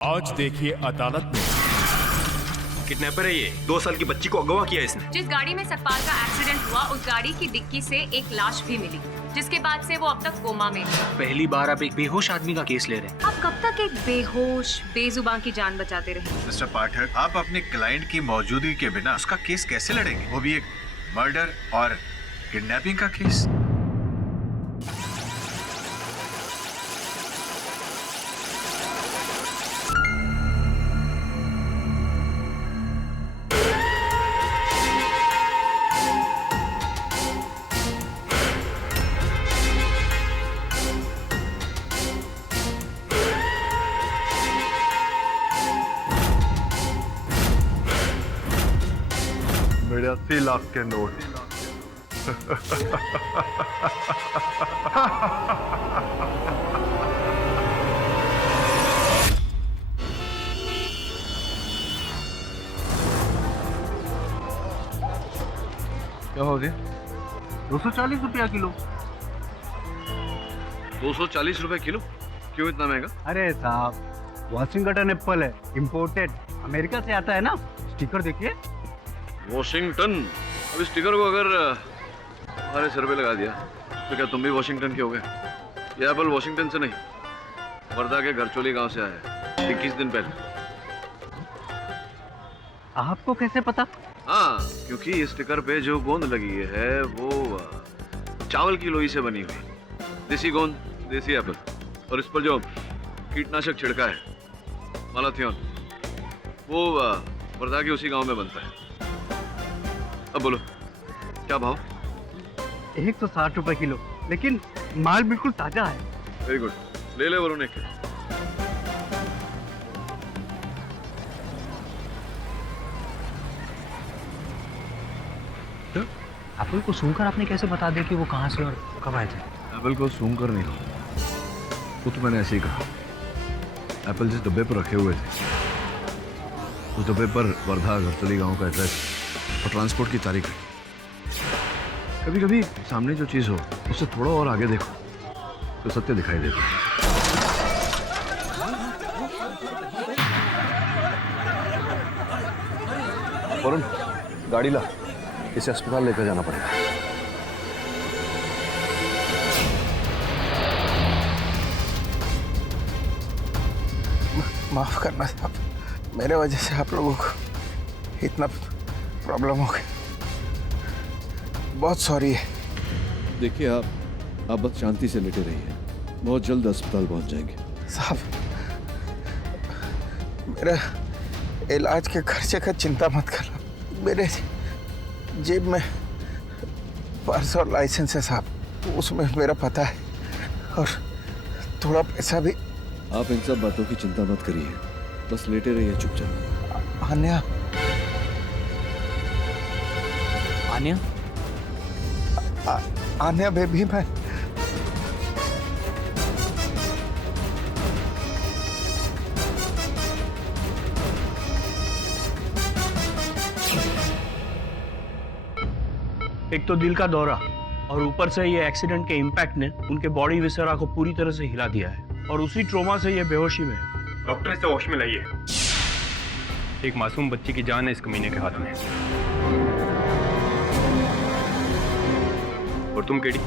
आज देखिए अदालत में। किडनैपर है ये। 2 साल की बच्ची को अगवा किया इसने। जिस गाड़ी में सतपाल का एक्सीडेंट हुआ उस गाड़ी की डिक्की से एक लाश भी मिली, जिसके बाद से वो अब तक कोमा में है। पहली बार आप एक बेहोश आदमी का केस ले रहे हैं। आप कब तक एक बेहोश बेजुबान की जान बचाते रहे? मिस्टर पाठक, आप अपने क्लाइंट की मौजूदगी के बिना उसका केस कैसे लड़ेंगे, वो भी एक मर्डर और किडनैपिंग का केस। मेरे 80 लाख के नोट। क्या हो गया? 240 रुपया किलो। 240 रुपए किलो? क्यों इतना महंगा? अरे साहब, वॉशिंगटन एप्पल है, इम्पोर्टेड, अमेरिका से आता है ना। स्टिकर देखिए। वॉशिंगटन। अब इस स्टिकर को अगर हमारे सर पे लगा दिया तो क्या तुम भी वॉशिंगटन के हो गए? ये एप्पल वॉशिंगटन से नहीं, वर्धा के घरचोली गांव से आया है 21 दिन पहले। आपको कैसे पता? हाँ, क्योंकि इस स्टिकर पे जो गोंद लगी है वो चावल की लोई से बनी हुई देसी गोंद, देसी एप्पल। और इस पर जो कीटनाशक छिड़का है मालाथियन, वो वर्धा के उसी गांव में बनता है। अब बोलो क्या भाव? 160 रुपए किलो, लेकिन माल बिल्कुल ताजा है। वेरी गुड, ले ले वरुण एक। एप्पल को सूंघकर आपने कैसे बता दिया कि वो कहाँ से और कब आए थे? एप्पल को सूंघ कर नहीं, वो तो मैंने ऐसे ही कहा। एप्पल जिस डब्बे पर रखे हुए थे उस डब्बे पर वर्धा घरचोली गांव का एड्रेस और ट्रांसपोर्ट की तारीख है। कभी कभी सामने जो चीज हो उससे थोड़ा और आगे देखो तो सत्य दिखाई देता है। वरुण, गाड़ी ला, इसे अस्पताल लेकर जाना पड़ेगा। माफ करना साहब, मेरे वजह से आप लोगों को इतना प्रॉब्लम हो गया। बहुत सॉरी है। देखिए आप बस शांति से लेटे रहिए, बहुत जल्द अस्पताल पहुंच जाएंगे। साहब, मेरा इलाज के खर्चे का चिंता मत करना। मेरे जेब में पर्स और लाइसेंस है साहब, उसमें मेरा पता है और थोड़ा पैसा भी। आप इन सब बातों की चिंता मत करिए, बस लेटे रहिए चुपचाप। आन्या, आन्या? आन्या बेबी, मैं एक तो दिल का दौरा और ऊपर से ये एक्सीडेंट के इम्पैक्ट ने उनके बॉडी विसरा को पूरी तरह से हिला दिया है और उसी ट्रोमा से ये बेहोशी में है। डॉक्टर इसे होश में लाइए। एक मासूम बच्ची की जान है इस कमीने के हाथ में। और तुम केडी,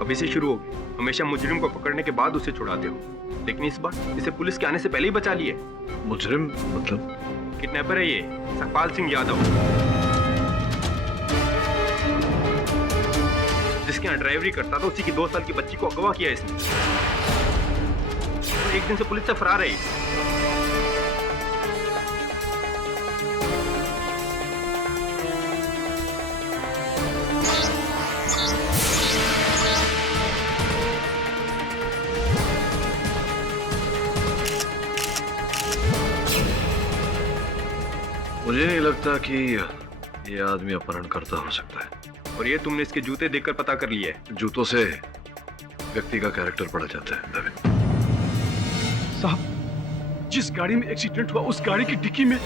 अभी से शुरू होगी। हमेशा मुजरिम को पकड़ने के बाद उसे छुड़ाते हो, लेकिन इस बार इसे पुलिस के आने से पहले ही बचा लिए। मुजरिम मतलब? किडनैपर है ये, सतपाल सिंह यादव, जिसके यहाँ ड्राइवरी करता था। उसी की 2 साल की बच्ची को अगवा किया इसने। तो एक दिन से पुलिस से फरार है। मुझे नहीं लगता कि ये आदमी अपहरणकर्ता हो सकता है। और ये तुमने इसके जूते देखकर पता कर लिया है? जूतों से व्यक्ति का कैरेक्टर पढ़ा जाता है नवीन। साहब, जिस गाड़ी में एक्सीडेंट हुआ उस गाड़ी की डिक्की में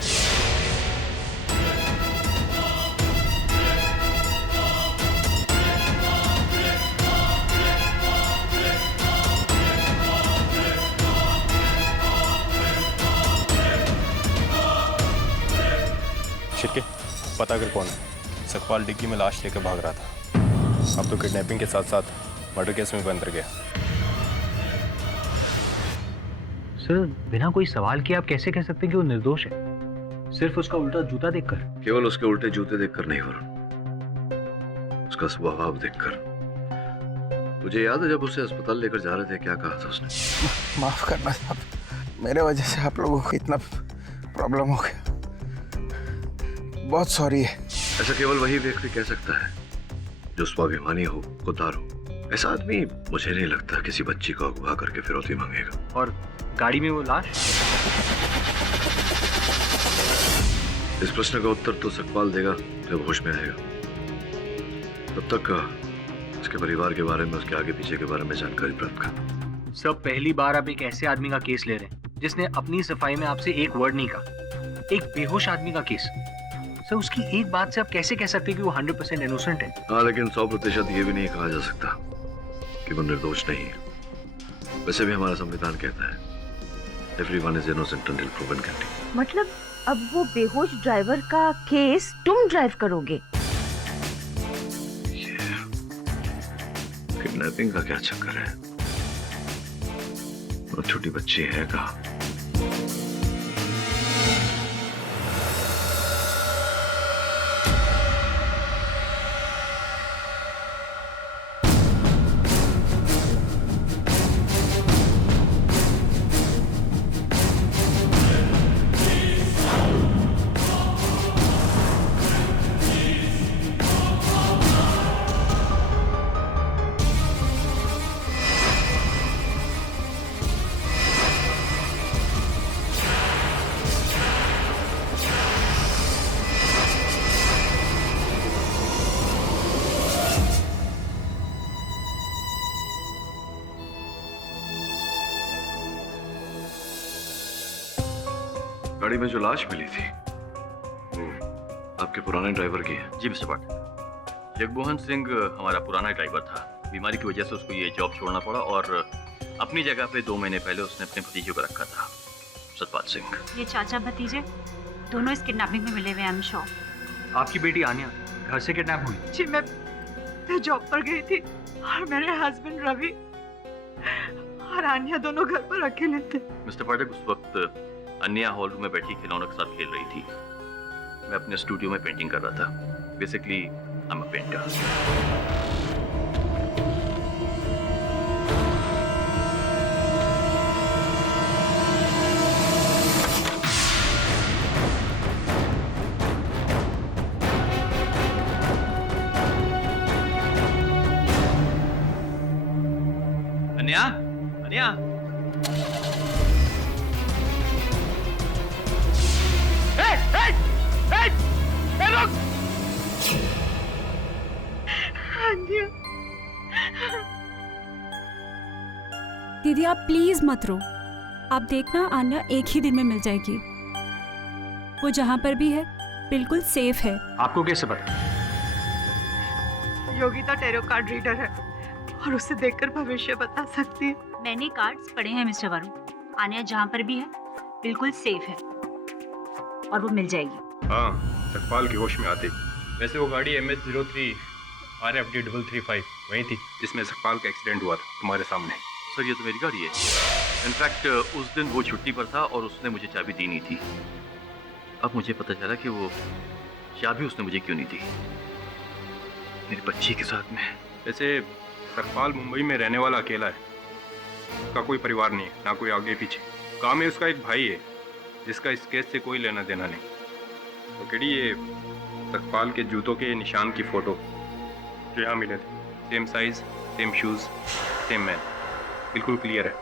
छिटके पता कर कौन है। सकपाल डिग्गी में लाश लेकर भाग रहा था। अब तो किडनैपिंग के साथ साथ मर्डर केस में बंद गया। सर बिना कोई सवाल किए आप कैसे कह सकते हैं कि वो निर्दोष है, सिर्फ उसका उल्टा जूता देखकर? केवल उसके उल्टे जूते देखकर नहीं वरुण, उसका स्वभाव देखकर। तुझे याद है जब उसे अस्पताल लेकर जा रहे थे क्या कहा था उसने? माफ करना साहब, मेरे वजह से आप लोगों को इतना प्रॉब्लम हो गया, बहुत सॉरी है। ऐसा केवल वही व्यक्ति कह सकता है जो स्वाभिमानी हो, खुददार हो। ऐसा आदमी मुझे नहीं लगता किसी बच्ची को अगवा करके फिरौती मांगेगा। और गाड़ी में वो लाश? इस प्रश्न का उत्तर तो सकपाल देगा जब होश में आएगा। तब तक उसके परिवार के बारे में, उसके आगे पीछे के बारे में जानकारी प्राप्त कर। सर पहली बार आप एक ऐसे आदमी का केस ले रहे हैं जिसने अपनी सफाई में आपसे एक वर्ड नहीं कहा, एक बेहोश आदमी का केस। सर उसकी एक बात से आप कैसे कह सकते हैं कि वो 100% इनोसेंट है? हाँ, लेकिन 100% ये भी नहीं कहा जा सकता कि वो निर्दोष नहीं है। वैसे भी हमारा संविधान कहता है everyone is innocent until proven guilty. मतलब अब वो बेहोश ड्राइवर का केस तुम ड्राइव करोगे? किडनैपिंग का क्या चक्कर है? वो छोटी बच्ची है कहाँ? गाड़ी में जो लाश मिली थी वो आपके पुराने ड्राइवर की है? जी मिस्टर भट्ट, जगमोहन सिंह हमारा पुराना ड्राइवर था। बीमारी की वजह से उसको ये जॉब छोड़ना पड़ा और अपनी जगह पे 2 महीने पहले उसने अपने भतीजे को रखा था, सतपाल सिंह। ये चाचा भतीजे दोनों इस किडनैपिंग में मिले हुए हैं, आई एम श्योर। आपकी बेटी आन्या घर से किडनैप हुई? जी मैं जॉब पर गई थी और मेरे हस्बैंड रवि और आन्या दोनों घर पर अकेले थे। मिस्टर पाठक, उस वक्त अन्या हॉल रूम में बैठी खिलौनों के साथ खेल रही थी। मैं अपने स्टूडियो में पेंटिंग कर रहा था। Basically I am a painter. Anya, Anya, दीदी आप प्लीज मत रो। आप देखना आन्या एक ही दिन में मिल जाएगी। वो जहाँ पर भी है बिल्कुल सेफ है। आपको कैसे पता? योगिता टैरो कार्ड रीडर है और उसे देखकर भविष्य बता सकती है। मैंने कार्ड्स पढ़े हैं मिस्टर वरुण। आन्या जहाँ पर भी है बिल्कुल सेफ है और वो मिल जाएगी। हाँ, सकपाल की होश में आते। वैसे वो गाड़ी MS03 RFD335 वही थी जिसमें सकपाल का एक्सीडेंट हुआ था, तुम्हारे सामने। सर ये तो मेरी गाड़ी है। इनफैक्ट उस दिन वो छुट्टी पर था और उसने मुझे चाबी दी नहीं थी। अब मुझे पता चला कि वो चाबी उसने मुझे क्यों नहीं दी, मेरी बच्ची के साथ में। वैसे सकपाल मुंबई में रहने वाला अकेला है, उसका कोई परिवार नहीं है, ना कोई आगे पीछे। काम में उसका एक भाई है जिसका इस केस से कोई लेना देना नहीं। तो केडी ये सकपाल के जूतों के निशान की फोटो जो यहाँ मिले थे, same size, same shoes, same man, बिल्कुल क्लियर है।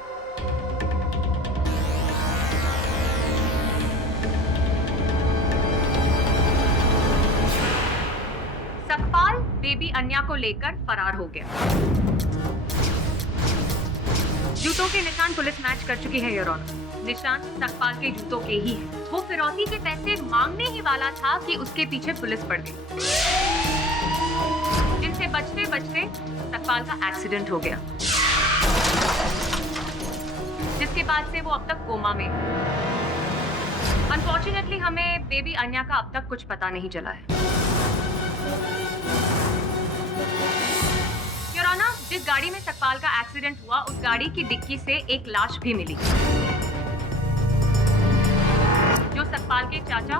सकपाल बेबी अन्या को लेकर फरार हो गया। जूतों के निशान पुलिस मैच कर चुकी है योर ऑनर। निशान सकपाल के जूतों के ही है। वो फिरौती के पैसे मांगने ही वाला था कि उसके पीछे पुलिस पड़ गई, जिनसे बचते बचते सकपाल का एक्सीडेंट हो गया, जिसके बाद से वो अब तक कोमा में है। अनफॉर्चुनेटली हमें बेबी अन्या का अब तक कुछ पता नहीं चला है। योर ऑनर, जिस गाड़ी में सकपाल का एक्सीडेंट हुआ उस गाड़ी की डिक्की से एक लाश भी मिली जो सकपाल के चाचा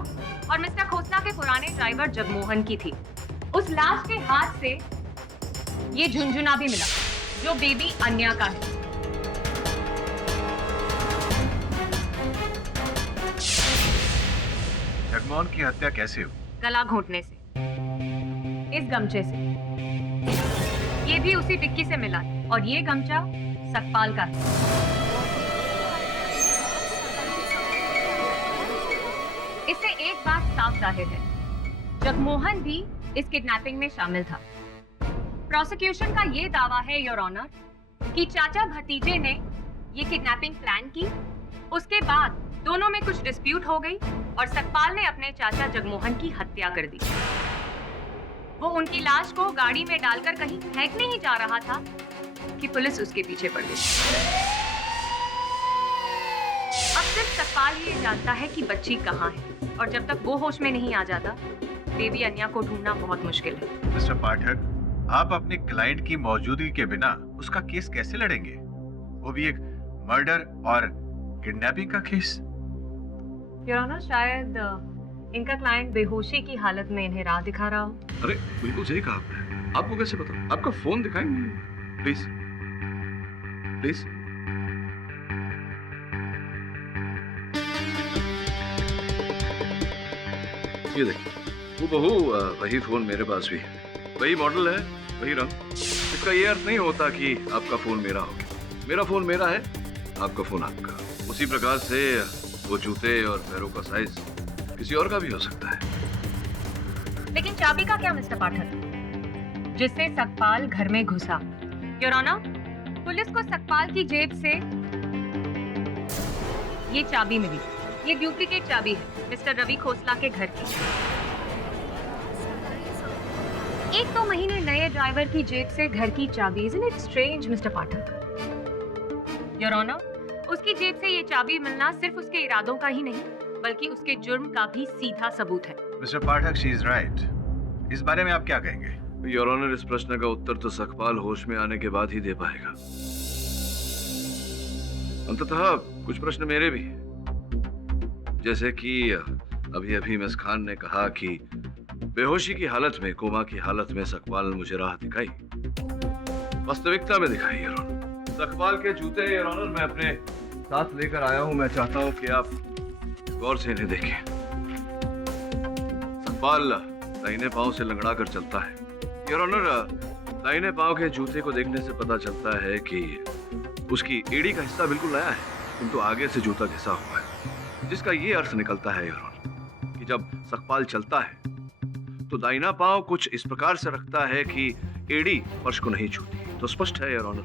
और मिस्टर खोसला के पुराने ड्राइवर जगमोहन की थी। उस लाश के हाथ से ये झुनझुना भी मिला जो बेबी अन्या का है। जगमोहन की हत्या कैसे हुई? गला घोंटने से, इस गमछे से। ये भी उसी डिक्की से मिला और ये गमछा सकपाल का है। इससे एक बात साफ जाहिर है, जगमोहन भी इस किडनैपिंग में शामिल था। प्रोसिक्यूशन का ये दावा है योर ऑनर कि चाचा भतीजे ने ये किडनैपिंग प्लान की, उसके बाद दोनों में कुछ डिस्प्यूट हो गई और सकपाल ने अपने चाचा जगमोहन की हत्या कर दी। वो उनकी लाश को गाड़ी में डालकर कहीं फेंकने ही जा रहा था कि पुलिस उसके पीछे पड़ गई। अब सिर्फ सकपाल ये जानता है कि बच्ची कहाँ है और जब तक वो होश में नहीं आ जाता बेबी अन्या को ढूंढना बहुत मुश्किल है। मिस्टर पाठक, आप अपने क्लाइंट की मौजूदगी के बिना उसका केस कैसे लड़ेंगे, वो भी एक मर्डर और किडनैपिंग का केस? योर ऑनर, शायद इनका क्लाइंट बेहोशी की हालत में इन्हें राह दिखा रहा हो। अरे बिल्कुल सही कहा आपने। आपको कैसे पता? आपका फोन दिखाएंगे प्लीज प्लीज। ये देखिए, हूबहू वही फोन मेरे पास भी है, वही मॉडल है, वही रंग। इसका ये अर्थ नहीं होता कि आपका फोन मेरा हो गया। मेरा फोन मेरा है, आपका फोन आपका। उसी प्रकार से वो जूते और पैरों का साइज किसी और का भी हो सकता है। लेकिन चाबी का क्या मिस्टर पाठक, जिससे सकपाल घर में घुसा? योर ऑनर, पुलिस को सकपाल की जेब से ये चाबी मिली। ये डुप्लीकेट चाबी है मिस्टर रवि खोसला के घर की। 1-2 महीने नए ड्राइवर की जेब से घर की चाबी। Isn't it strange mister Pathak? Your honour, उसकी जेब से ये चाबी मिलना सिर्फ उसके इरादों का ही नहीं बल्कि उसके जुर्म का भी सीधा सबूत है। Mister Pathak, she is right. इस बारे में आप क्या कहेंगे? योर ऑनर, इस प्रश्न का उत्तर तो सकपाल होश में आने के बाद ही दे पाएगा। अंततः कुछ प्रश्न मेरे भी, जैसे कि अभी अभी मिस खान ने कहा कि बेहोशी की हालत में, कोमा की हालत में सकपाल ने मुझे राह दिखाई, वास्तविकता में दिखाई। योर ऑनर, सकपाल के जूते योर ऑनर मैं अपने साथ लेकर आया हूं। मैं चाहता हूं कि आप गौर से इन्हें देखें। सकपाल दाहिने पांव से लंगड़ा कर चलता है। योर ऑनर, दाहिने पांव के जूते को देखने से पता चलता है कि उसकी एड़ी का हिस्सा बिल्कुल नया है, किंतु आगे से जूता घिसा हुआ है, जिसका ये अर्थ निकलता है योर ऑनर कि जब सकपाल चलता है तो दाहिना पांव कुछ इस प्रकार से रखता है कि एड़ी फर्श को नहीं छूती। तो स्पष्ट है योर ऑनर,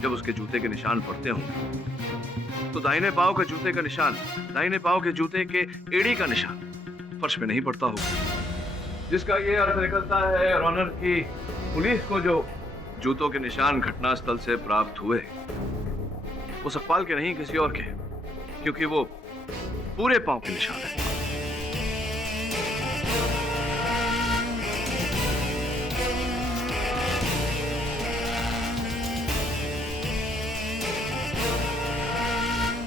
जब उसके जूते के निशान पड़ते हों तो दाहिने पांव के जूते का निशान, दाहिने पांव के जूते के एड़ी का निशान फर्श पे नहीं पड़ता होगा, जिसका ये अर्थ निकलता है योर ऑनर कि पुलिस को जो जूतों के निशान घटनास्थल से प्राप्त हुए वो सकपाल के नहीं किसी और के, क्योंकि वो पूरे पांव के निशान है।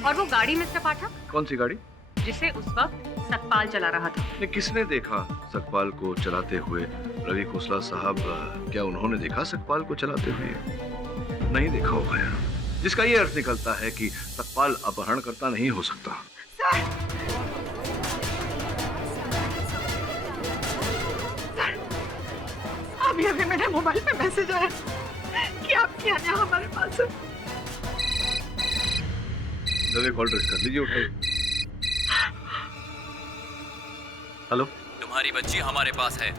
और वो गाड़ी मिस्टर पाठक? कौन सी गाड़ी? जिसे उस वक्त सकपाल चला रहा था। ने किसने देखा सकपाल को चलाते हुए? रवि खोसला साहब, क्या उन्होंने देखा सकपाल को चलाते हुए? नहीं देखा होगा यार, जिसका ये अर्थ निकलता है कि सकपाल अपहरणकर्ता नहीं हो सकता। सर, अभी अभी मेरे मोबाइल पे मैसेज आया कि आपकी अन्या हमारे पास है। रवि, कॉल ट्रेस कर लीजिए, उठाइए। हेलो, तुम्हारी बच्ची हमारे पास है।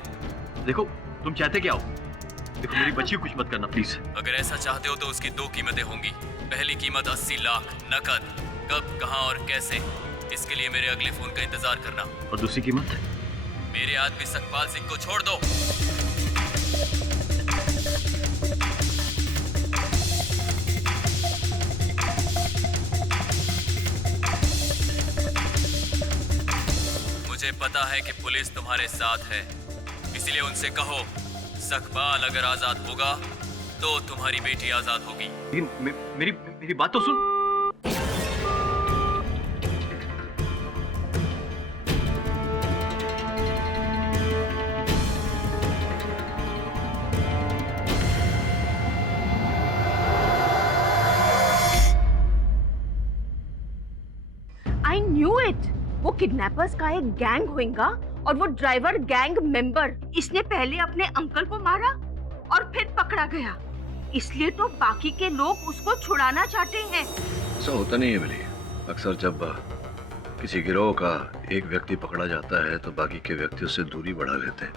देखो तुम चाहते क्या हो? देखो मेरी बच्ची को कुछ मत करना प्लीज। अगर ऐसा चाहते हो तो उसकी 2 कीमतें होंगी। पहली कीमत 80 लाख नकद। कब, कहां और कैसे, इसके लिए मेरे अगले फोन का इंतजार करना। और दूसरी कीमत? मेरे आदमी सकपाल सिंह को छोड़ दो। मुझे पता है कि पुलिस तुम्हारे साथ है, इसलिए उनसे कहो सकपाल अगर आजाद होगा तो तुम्हारी बेटी आजाद होगी। लेकिन मेरी बात तो सुन। I knew it. वो किडनैपर्स का एक गैंग होगा और वो ड्राइवर गैंग मेंबर। इसने पहले अपने अंकल को मारा और फिर पकड़ा गया, इसलिए तो बाकी के लोग उसको छुड़ाना चाहते हैं। ऐसा होता नहीं है बिली। अक्सर जब किसी गिरोह का एक व्यक्ति पकड़ा जाता है तो बाकी के व्यक्ति उससे दूरी बढ़ा लेते हैं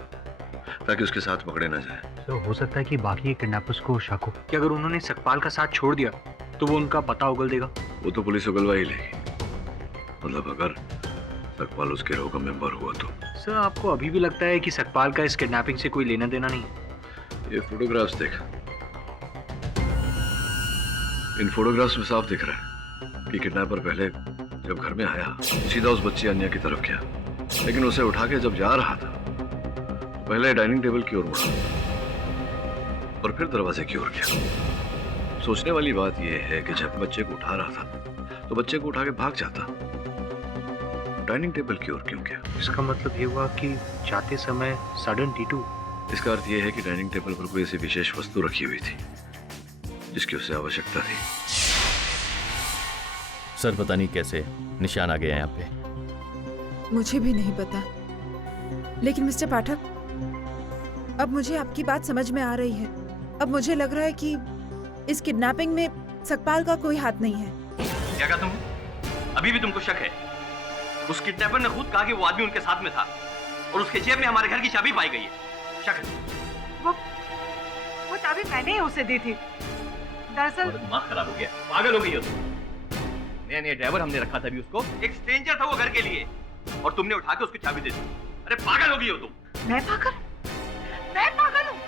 ताकि उसके साथ पकड़े ना जाए। तो हो सकता है कि बाकी किडनैपर्स को शक हो कि अगर उन्होंने सकपाल का साथ छोड़ दिया तो वो उनका पता उगल देगा। वो तो पुलिस उगलवा ही लेगी। मतलब अगर सकपाल उस गिरोह का मेंबर हुआ तो। सर आपको अभी भी लगता है कि सकपाल का इस किडनैपिंग से कोई लेना देना नहीं? ये फोटोग्राफ्स देख, इन फोटोग्राफ्स में साफ दिख रहा है कि किडनैपर पहले जब घर में आया सीधा उस बच्ची अन्या की तरफ गया, लेकिन उसे उठा के जब जा रहा था तो पहले डाइनिंग टेबल की ओर मुड़ा और फिर दरवाजे की ओर गया। सोचने वाली बात यह है कि जब बच्चे को उठा रहा था तो बच्चे को उठा के भाग जाता, डाइनिंग टेबल की ओर क्यों गया? इसका मतलब ये हुआ कि जाते समय सडन T2। इसका अर्थ यह है कि डाइनिंग टेबल पर कोई ऐसी विशेष वस्तु रखी हुई थी जिसकी उसे आवश्यकता थी। सर पता नहीं कैसे निशान आ गया यहाँ पे। मुझे भी नहीं पता, लेकिन मिस्टर पाठक, अब मुझे आपकी बात समझ में आ रही है। अब मुझे लग रहा है कि इस किडनैपिंग में सकपाल का कोई हाथ नहीं है। क्या कहा तुम? अभी भी तुमको शक है? उस किडनैपर ने खुद कहा कि वो आदमी उनके साथ में था और उसके जेब में हमारे घर की चाबी पाई गई है। शक है? वो चाबी मैंने ही उसे दी थी। दरअसल दिमाग खराब हो गया, पागल हो गई हो तुम। नया ड्राइवर हमने रखा था भी उसको, एक स्ट्रेंजर था वो घर के लिए, और तुमने उठा के उसकी चाबी दे दी। अरे पागल हो गई हो तुम। मैं पागल हूँ?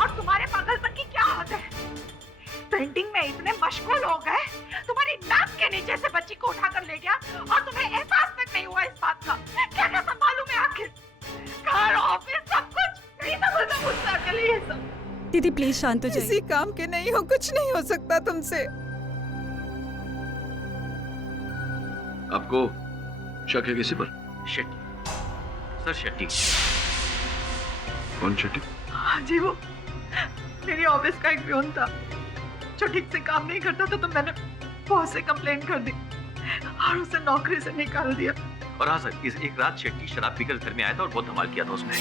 और तुम्हारे पागलपन की क्या हद है? पेंटिंग में इतने मशगूल हो गए, तुम्हारी नाक के नीचे से बच्ची को उठाकर ले गया और तुम्हें एहसास तक नहीं हुआ इस बात का। क्या क्या संभालूं मैं आखिर? घर, ऑफिस, सब कुछ। ये सब मुझसे अकेले ये सब। दीदी प्लीज शांत हो जाइए। किसी काम के नहीं हो, कुछ नहीं हो सकता तुमसे। आपको शक है किसी पर? शेट्टी सर, शेट्टी। कौन शेट्टी? हाँ जी, वो मेरी ऑफिस का एक पियून था जो ठीक से काम नहीं करता था, तो मैंने बॉस से कंप्लेंट कर दी और उसे नौकरी से निकाल दिया। और हाँ सर, इस एक रात शेट्टी शराब पीकर घर में आया था और बहुत धमाल किया था उसने।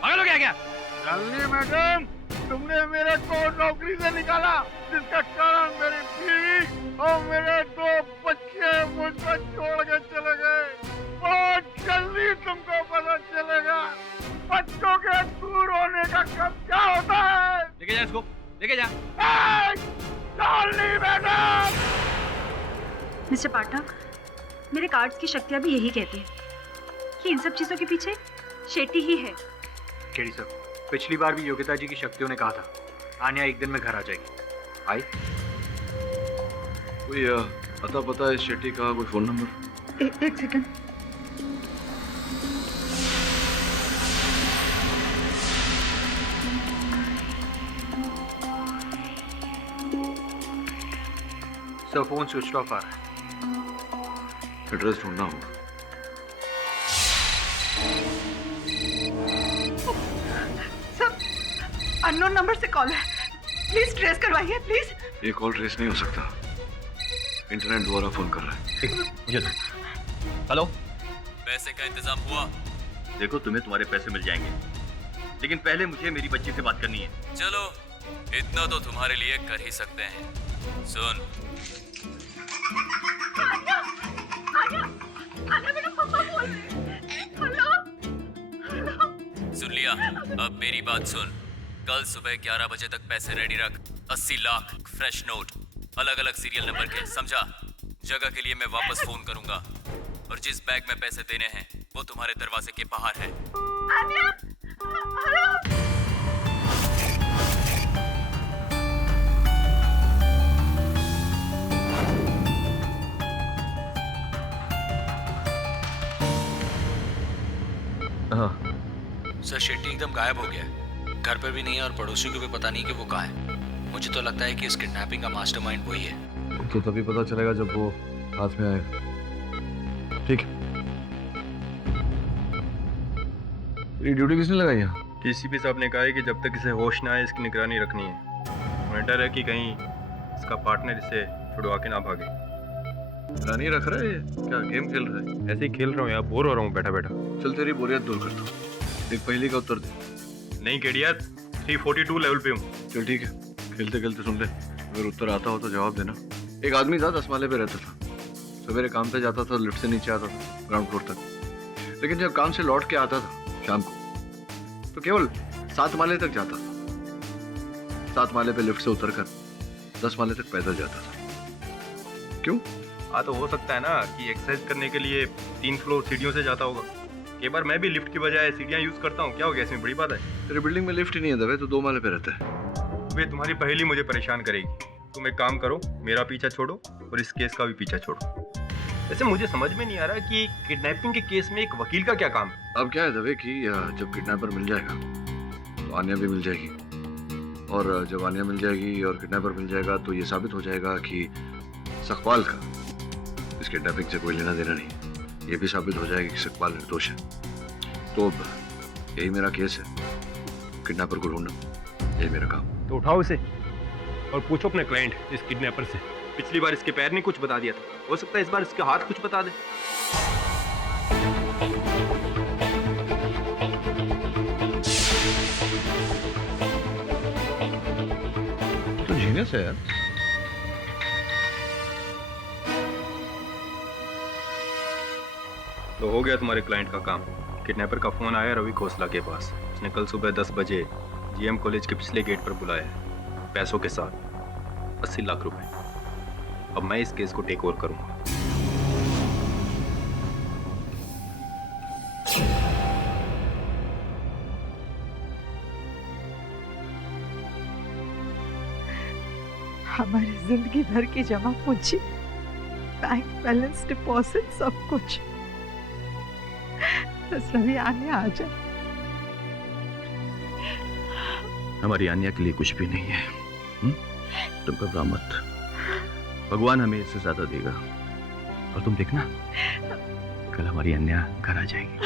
पागल हो गया क्या? शालिनी मैडम, तुमने मेरे को नौकरी से निकाला, जिसका कारण मेरी बीवी और मेरे 2 बच्चे मुझको छोड़ के चले गए। बहुत जल्दी तुमको पता चलेगा बच्चों के दूर होने का कब क्या होता है। लेके जा इसको, लेके जा। शालिनी मैडम। मिस्टर पाठक, मेरे कार्ड्स की शक्तियाँ भी यही कहती हैं कि इन सब चीजों के पीछे शेट्टी ही है। केडी सर, पिछली बार भी योगिता जी की शक्तियों ने कहा था आन्या एक दिन में घर आ जाएगी। आई? कोई अता पता है शेट्टी का? कोई फोन नंबर? एक second. Sir phone switch off आ रहा है। एड्रेस ढूंढना होगा। अननोन नंबर से कॉल है, प्लीज ट्रेस करवाइए प्लीज। ये कॉल ट्रेस नहीं हो सकता, इंटरनेट द्वारा फोन कर रहा है। मुझे हेलो, पैसे का इंतजाम हुआ? देखो, तुम्हें तुम्हारे पैसे मिल जाएंगे, लेकिन पहले मुझे मेरी बच्ची से बात करनी है। चलो, इतना तो तुम्हारे लिए कर ही सकते हैं। सुन, सुन लिया? अब मेरी बात सुन। कल सुबह 11 बजे तक पैसे रेडी रख। 80 लाख फ्रेश नोट, अलग अलग सीरियल नंबर के, समझा? जगह के लिए मैं वापस फोन करूंगा और जिस बैग में पैसे देने हैं वो तुम्हारे दरवाजे के बाहर है। आन्या, हेलो। सर शेट्टी एकदम गायब हो गया है, घर पर भी नहीं है और पड़ोसियों को भी पता नहीं कि वो कहाँ है। मुझे तो लगता है कि इस किडनैपिंग का मास्टरमाइंड वही है। तो तभी पता चलेगा जब वो हाथ में आएगा। ठीक है। ये ड्यूटी किसने लगाई है? डीसीपी साहब ने कहा है कि जब तक इसे होश ना आए इसकी निगरानी रखनी है। उन्हें डर है कि कहीं इसका पार्टनर इसे छुड़वा के ना भागे। निगरानी रख रहा है ये? क्या गेम खेल रहा है? ऐसे ही खेल रहा हूँ यार, बोर हो रहा हूँ बैठा बैठा। चल तेरी बोरियत दूर करता हूँ, एक पहली का उत्तर दे। नहीं केडिया, 342 लेवल पे हूँ। चल ठीक है, खेलते खेलते सुन ले, अगर उत्तर आता हो तो जवाब देना। एक आदमी था 10 माले पे रहता था, सवेरे काम पे जाता था, लिफ्ट से नीचे आता था ग्राउंड फ्लोर तक, लेकिन जब काम से लौट के आता था शाम को तो केवल 7 माले तक जाता था। 7 माले पे लिफ्ट से उतरकर 10 माले तक पैदल जाता था। क्यों? हाँ तो हो सकता है ना कि एक्सरसाइज करने के लिए 3 फ्लोर सीढ़ियों से जाता होगा। कई बार मैं भी लिफ्ट की बजाय सीढ़ियाँ यूज करता हूँ, क्या हो गया इसमें बड़ी बात है? तेरे बिल्डिंग में लिफ्ट ही नहीं है दबे, तो 2 माले पे रहता है। वे तुम्हारी पहेली मुझे परेशान करेगी। तुम एक काम करो, मेरा पीछा छोड़ो और इस केस का भी पीछा छोड़ो। वैसे मुझे समझ में नहीं आ रहा कि किडनैपिंग के केस में एक वकील का क्या काम है? अब क्या है दबे कि जब किडनैपर मिल जाएगा तो आन्या भी मिल जाएगी, और जब आन्या मिल जाएगी और किडनैपर मिल जाएगा तो ये साबित हो जाएगा कि सकपाल का इस किडनैपिंग से कोई लेना देना नहीं। ये भी साबित हो जाएगा कि सकपाल निर्दोष है। तो अब यही मेरा केस है, किडनैपर को ढूंढना, यही मेरा काम। तो उठाओ इसे और पूछो अपने क्लाइंट इस किडनैपर से। पिछली बार इसके पैर ने कुछ बता दिया था, हो सकता है इस बार इसके हाथ कुछ बता दे। तो जीनियस है यार। तो हो गया तुम्हारे क्लाइंट का काम। किडनैपर का फोन आया रवि खोसला के पास। उसने कल सुबह 10 बजे जीएम कॉलेज के पिछले गेट पर बुलाया है, पैसों के साथ 80 लाख रुपए। अब मैं इस केस को टेक ओवर करूंगा। हमारी जिंदगी भर की जमा पूंजी, बैंक बैलेंस, डिपॉजिट, सब कुछ बस रवि आने आ जाए। हमारी आन्या के लिए कुछ भी नहीं है। तुम घबरा मत, भगवान हमें इससे ज्यादा देगा। और तुम देखना, कल हमारी आन्या घर आ जाएगी।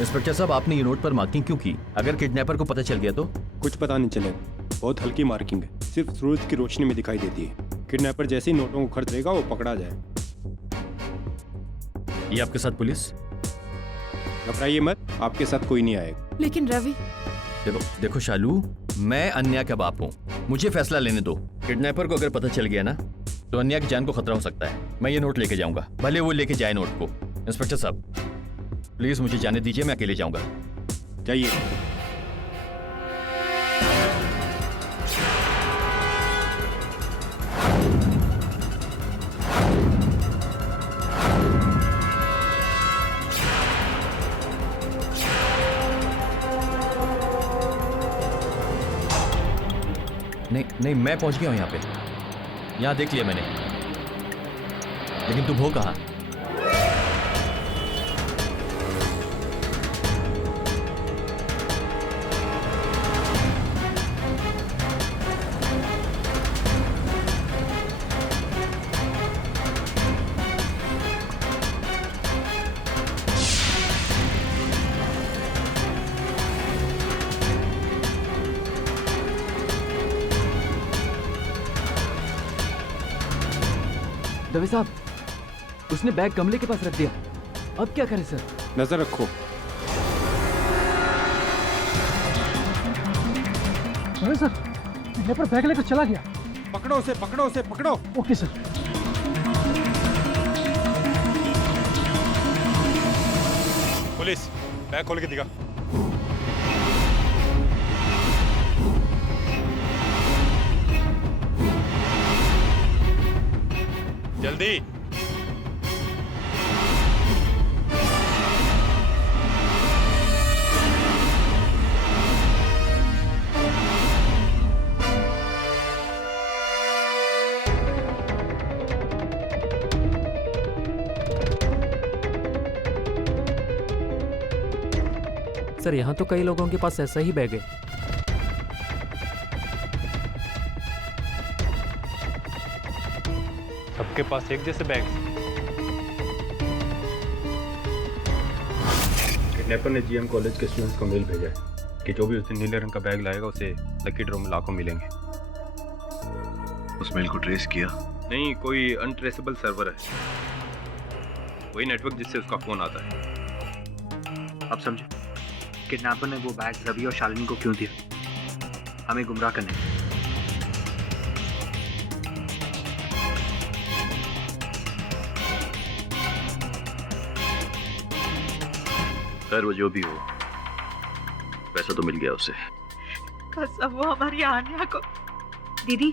इंस्पेक्टर साहब, आपने ये नोट पर मार्किंग क्यों की? अगर किडनैपर को पता चल गया तो? कुछ पता नहीं चलेगा, बहुत हल्की मार्किंग है, सिर्फ सूरज की रोशनी में दिखाई देती है। किडनैपर जैसे ही नोटों को खर्च लेगा वो पकड़ा जाए। ये आपके साथ पुलिस? घबराइए मत, आपके साथ कोई नहीं आएगा। लेकिन रवि, देखो शालू, मैं अन्या का बाप हूँ, मुझे फैसला लेने दो। किडनैपर को अगर पता चल गया ना तो अन्या की जान को खतरा हो सकता है। मैं ये नोट लेके जाऊंगा, भले वो लेके जाए नोट को। इंस्पेक्टर साहब प्लीज मुझे जाने दीजिए, मैं अकेले जाऊंगा। जाइए। नहीं, मैं पहुंच गया हूं यहाँ पे। यहाँ देख लिया मैंने, लेकिन तुम हो कहाँ? दवे साहब, उसने बैग गमले के पास रख दिया, अब क्या करें सर? नजर रखो। दवे सर, किडनैपर बैग लेकर चला गया। पकड़ो उसे, पकड़ो उसे, पकड़ो। Okay sir. पुलिस, बैग खोल के दिखा। जल्दी। सर यहाँ तो कई लोगों के पास ऐसा ही बैग है। सबके पास एक जैसे बैग। किडनैपर ने जीएम कॉलेज के स्टूडेंट्स को मेल भेजा है कि जो भी उस दिन नीले रंग का बैग लाएगा उसे लकी ड्रॉ में लाखों मिलेंगे। उस मेल को ट्रेस किया? नहीं, कोई अनट्रेसेबल सर्वर है, वही नेटवर्क जिससे उसका फोन आता है। अब समझो किडनैपर ने वो बैग रवि और शालिनी को क्यों दिया? हमें गुमराह करने। खैर वो जो भी हो, पैसा तो मिल गया उसे। कसम वो हमारी आन्या को। दीदी,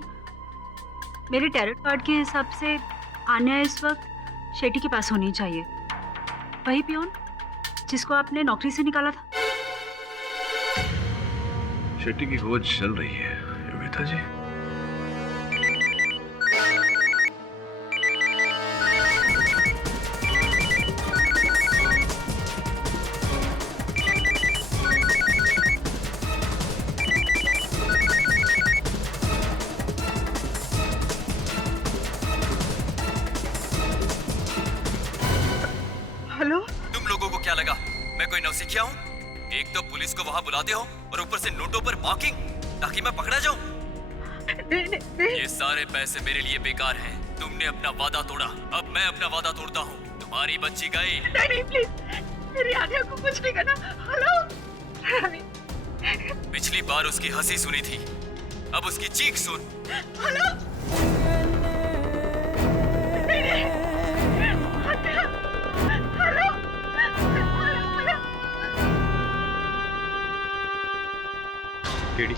मेरे टैरोट कार्ड के हिसाब से आन्या इस वक्त शेट्टी के पास होनी चाहिए, वही पियोन जिसको आपने नौकरी से निकाला था। शेट्टी की खोज चल रही है योगिता जी। हेलो, तुम लोगों को क्या लगा मैं कोई नौसिखिया हूँ? एक तो पुलिस को वहाँ बुलाते हो और ऊपर से नोटों पर मार्किंग ताकि मैं पकड़ा जाऊँ। ये सारे पैसे मेरे लिए बेकार हैं। तुमने अपना वादा तोड़ा, अब मैं अपना वादा तोड़ता हूँ। तुम्हारी बच्ची गई। नहीं प्लीज, मेरी आन्या को कुछ नहीं करना। हेलो, पिछली बार उसकी हंसी सुनी थी, अब उसकी चीख सुन। हेलो, केडी,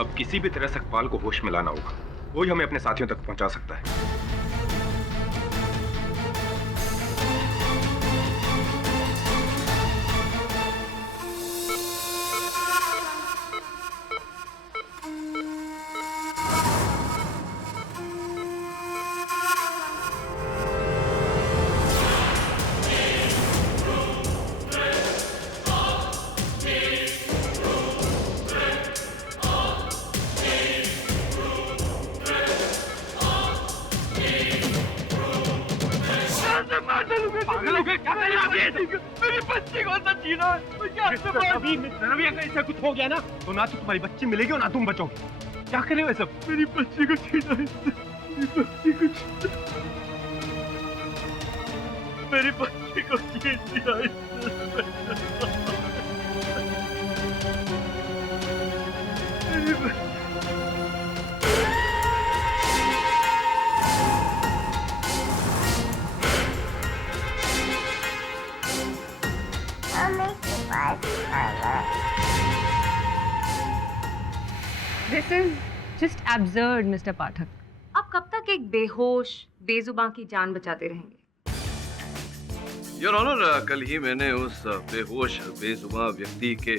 अब किसी भी तरह सकपाल को होश में लाना होगा, वही हमें अपने साथियों तक पहुंचा सकता है। मेरी बच्ची को तो जीना है। रवि अगर ऐसा कुछ हो गया ना तो ना तो तुम्हारी बच्ची मिलेगी और ना तुम बचोगे। क्या करे वैसे? मेरी बच्ची को जीना है, मेरी बच्ची को जीना, मेरी बच्ची को जीना है। This is just absurd, Mr. पाठक। आप कब तक एक बेहोश, बेजुबान की जान बचाते रहेंगे? योर ऑनर, कल ही मैंने उस बेहोश बेजुबान व्यक्ति के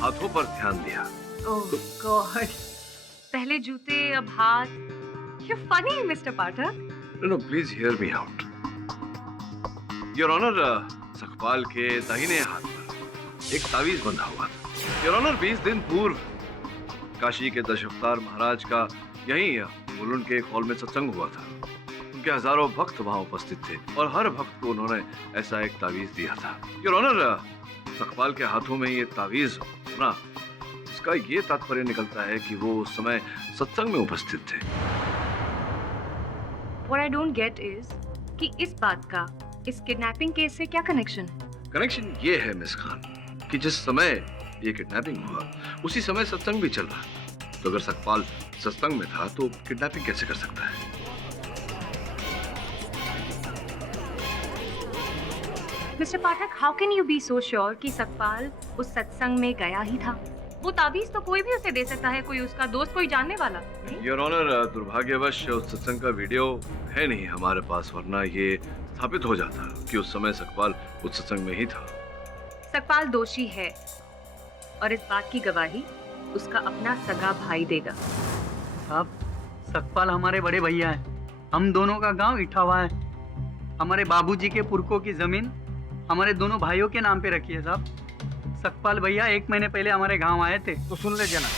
हाथों पर ध्यान दिया। ओह गॉड, पहले जूते अब हाथ। You're funny, Mr. Pathak. No please hear me out. Your honour, Sakpal के दाहिने हाथ पर एक तावीज बंधा हुआ था। योर ऑनर, 20 दिन पूर्व काशी के दशावतार महाराज का यहीं मुलुंड के एक हॉल में सत्संग हुआ था। उनके हजारों भक्त वहां उपस्थित थे और हर भक्त को उन्होंने ऐसा एक तावीज दिया था। योर ऑनर, सकपाल के हाथों में ये तावीज होना, इसका ये तात्पर्य निकलता है कि वो उस समय सत्संग में उपस्थित थे। What I don't get is कि इस बात का इस किडनैपिंग केस से क्या कनेक्शन है? कनेक्शन ये है मिस खान कि जिस समय ये किडनैपिंग हुआ उसी समय सत्संग भी चल रहा। तो अगर सकपाल सत्संग में था तो किडनैपिंग कैसे कर सकता है? Mister Pathak, how can you be so sure कि सकपाल उस सत्संग में गया ही था? वो ताबीज तो कोई भी उसे दे सकता है, कोई उसका दोस्त, कोई जानने वाला। योर ऑनर, दुर्भाग्यवश उस सत्संग का वीडियो है नहीं हमारे पास, वरना ये साबित हो जाता कि उस समय सकपाल उस सत्संग में ही था। सकपाल दोषी है और इस बात की गवाही उसका अपना सगा भाई देगा। साहब, सकपाल हमारे बड़े भैया हैं। हम दोनों का गांव इटावा है। हमारे बाबूजी के पुरखों की जमीन हमारे दोनों भाइयों के नाम पे रखी है साहब। सकपाल भैया 1 महीने पहले हमारे गांव आए थे। तो सुन ले जना,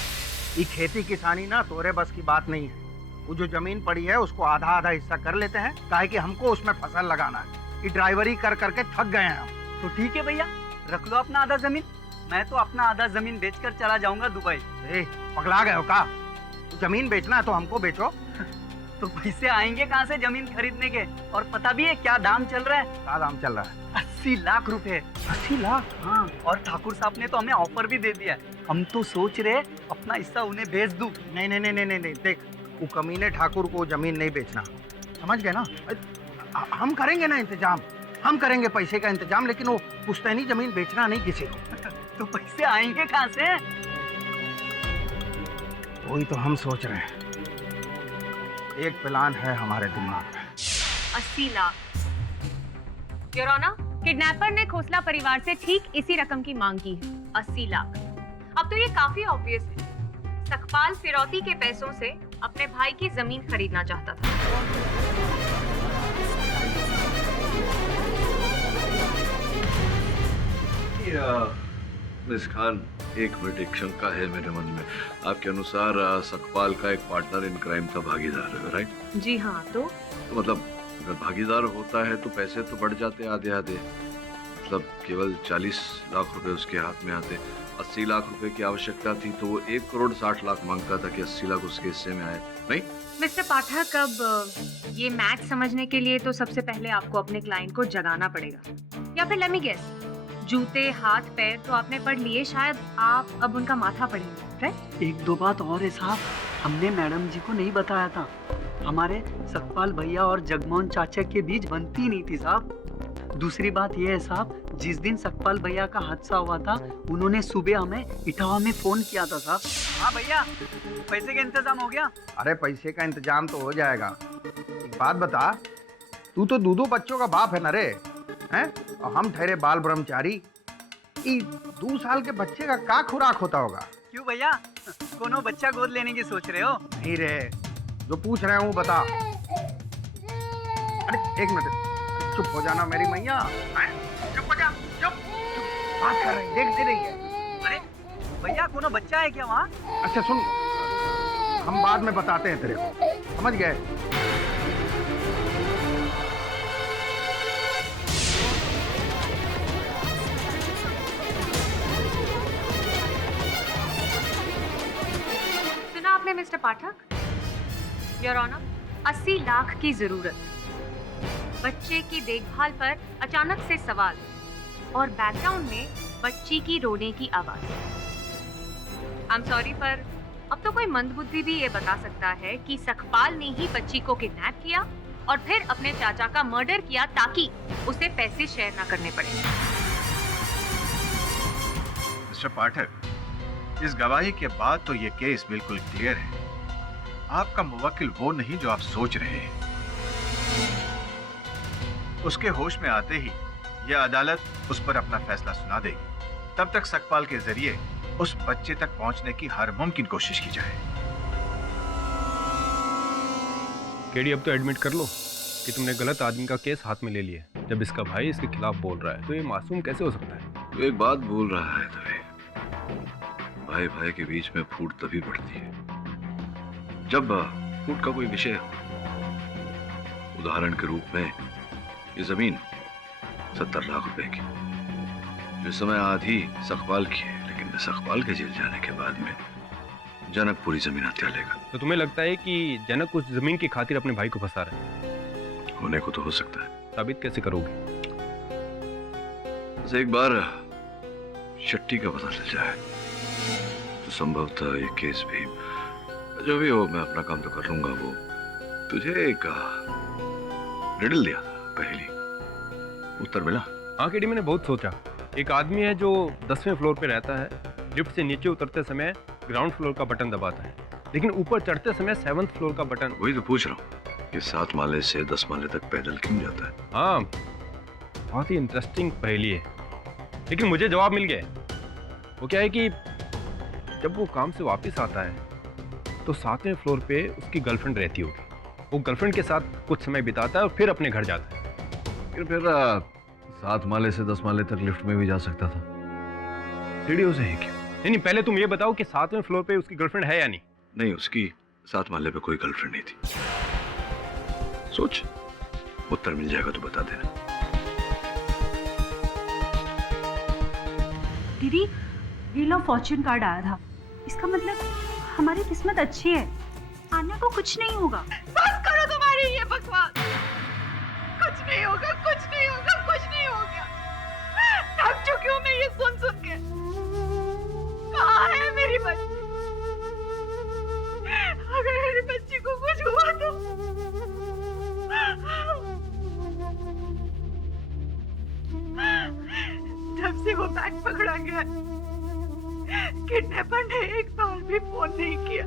ये खेती किसानी ना तोरे बस की बात नहीं है। वो जो जमीन पड़ी है उसको आधा आधा हिस्सा कर लेते हैं, काहे कि हमको उसमें फसल लगाना है। ये ड्राइवरी कर करके थक गए हैं हम। तो ठीक है भैया, रख लो अपना आधा जमीन। मैं तो अपना आधा जमीन बेचकर चला जाऊंगा दुबई। पगला गए हो का? जमीन बेचना है तो हमको बेचो। तो पैसे आएंगे कहाँ से जमीन खरीदने के? और पता भी है क्या दाम चल रहा है? क्या दाम चल रहा है? 80 लाख रुपए। 80 लाख? हाँ, और ठाकुर साहब ने तो हमें ऑफर भी दे दिया। हम तो सोच रहे अपना हिस्सा उन्हें भेज दूं। नहीं नहीं नहीं नहीं नहीं, देख, वो कमीने ठाकुर को जमीन नहीं बेचना, समझ गए ना? हम करेंगे ना इंतजाम, हम करेंगे पैसे का इंतजाम, लेकिन वो पुश्तैनी जमीन बेचना नहीं किसी को। तो पैसे आएंगे कहाँ से? वही तो हम सोच रहे हैं। एक प्लान है हमारे दिमाग में। 80 लाख। योर ऑनर, किडनैपर ने खोसला परिवार से ठीक इसी रकम की मांग की है, 80 लाख। अब तो ये काफी ऑब्वियस है, सकपाल फिरौती के पैसों से अपने भाई की जमीन खरीदना चाहता था। मिस खान, 1 मिनट, एक शंका है मेरे मन में। आपके अनुसार सकपाल का एक पार्टनर इन क्राइम था, भागीदार है, राइट? जी हाँ। तो मतलब अगर भागीदार होता है तो पैसे तो बढ़ जाते आधे आधे। मतलब केवल 40 लाख रुपए उसके हाथ में आते। 80 लाख रुपए की आवश्यकता थी तो वो 1 करोड़ 60 लाख मांगता था कि 80 लाख उसके हिस्से में आए, नहीं? मिस्टर पाठक, अब ये मैच समझने के लिए तो सबसे पहले आपको अपने क्लाइंट को जगाना पड़ेगा, या फिर लेट मी गेस, जूते हाथ पैर तो आपने पढ़ लिए, शायद आप अब उनका माथा पढ़ेंगे, राइट? 1-2 बात और है साहब, हमने मैडम जी को नहीं बताया था। हमारे सकपाल भैया और जगमोहन चाचा के बीच बनती नहीं थी साहब। दूसरी बात यह है साहब, जिस दिन सकपाल भैया का हादसा हुआ था उन्होंने सुबह हमें इटावा में फोन किया था साहब। हाँ भैया, पैसे का इंतजाम हो गया? अरे पैसे का इंतजाम तो हो जाएगा। एक बात बता, तू तो 2 बच्चों का बाप है ना रे, हैं? और हम ठहरे बाल ब्रह्मचारी। 2 साल के बच्चे का क्या खुराक होता होगा? क्यों भैया, कोनो बच्चा गोद लेने की सोच रहे हो? नहीं रे, जो पूछ रहे हूँ बता। अरे 1 मिनट, चुप हो जाना मेरी मैया। चुप हो जा, चुप। बात कर रही, देखते रही है। अरे भैया, कोनो बच्चा है क्या वहाँ? अच्छा सुन, हम बाद में बताते हैं तेरे को, समझ गए? सुना आपने mister Pathak? Your honour, 80 lakh की जरूरत, बच्चे की देखभाल पर अचानक से सवाल, और बैकग्राउंड में बच्ची की रोने की आवाज। आई एम सॉरी, पर अब तो कोई मंदबुद्धि भी ये बता सकता है कि सकपाल ने ही बच्ची को किडनैप किया और फिर अपने चाचा का मर्डर किया ताकि उसे पैसे शेयर ना करने पड़े। मिस्टर पाठक, इस गवाही के बाद तो ये केस बिल्कुल क्लियर है। आपका मुवक्किल वो नहीं जो आप सोच रहे हैं। उसके होश में आते ही यह अदालत उस पर अपना फैसला सुना देगी। तब तक सकपाल के जरिए उस बच्चे तक पहुंचने की हर मुमकिन कोशिश की जाए। केडी, अब तो एडमिट कर लो कि तुमने गलत आदमी का केस हाथ में ले लिया। जब इसका भाई इसके खिलाफ बोल रहा है तो ये मासूम कैसे हो सकता है? तो एक बात बोल रहा है तभी, भाई भाई के बीच में फूट तभी बढ़ती है जब फूट का कोई विषय हो। उदाहरण के रूप में ये जमीन 70 लाख रुपए की, जो समय आधी सकपाल की है, लेकिन सकपाल के जेल जाने के बाद में जनक पूरी जमीन हत्या लेगा। तो तुम्हें लगता है कि जनक उस जमीन की खातिर अपने भाई को फंसा रहा है? होने को तो हो सकता है। साबित कैसे करोगे? बस एक बार शट्टी का पता चल जाए तो संभवतः ये केस भी, जो भी हो, मैं अपना काम तो कर लूंगा। वो तुझे एक रिडल दिया था, पहली, उत्तर मिला? हाँ केडी, मैंने बहुत सोचा। एक आदमी है जो 10वें फ्लोर पे रहता है, लिफ्ट से नीचे उतरते समय ग्राउंड फ्लोर का बटन दबाता है, लेकिन ऊपर चढ़ते समय 7th फ्लोर का बटन। वही तो पूछ रहा हूँ कि 7 माले से 10 माले तक पैदल क्यों जाता है? हाँ, बहुत ही इंटरेस्टिंग पहेली है, लेकिन मुझे जवाब मिल गया। वो क्या है कि जब वो काम से वापस आता है तो 7वें फ्लोर पे उसकी गर्लफ्रेंड रहती होगी। वो गर्लफ्रेंड के साथ कुछ समय बिताता है और फिर अपने घर जाता है। फिर 7 माले से 10 माले तक लिफ्ट में भी जा सकता था, सीढ़ियों से ही क्यों? नहीं, पहले तुम ये बताओ कि 7वें फ्लोर पे उसकी गर्लफ्रेंड है या नहीं? नहीं, उसकी 7 माले पे कोई गर्लफ्रेंड नहीं थी। सोच, उत्तर मिल जाएगा तो बता देना। दीदी, व्हील ऑफ फॉर्च्यून कार्ड आया था, इसका मतलब हमारी किस्मत अच्छी है, आन्या को कुछ नहीं होगा। बस करो तुम्हारी ये बकवास। कुछ नहीं होगा, कुछ नहीं होगा, कुछ नहीं होगा। थक चुकी हूँ मैं ये सुन सुन के। कहाँ है मेरी बच्ची? अगर मेरी बच्ची को कुछ हुआ तो जब से वो बैग पकड़ा गया, किडनैपर ने एक बार भी फोन नहीं किया।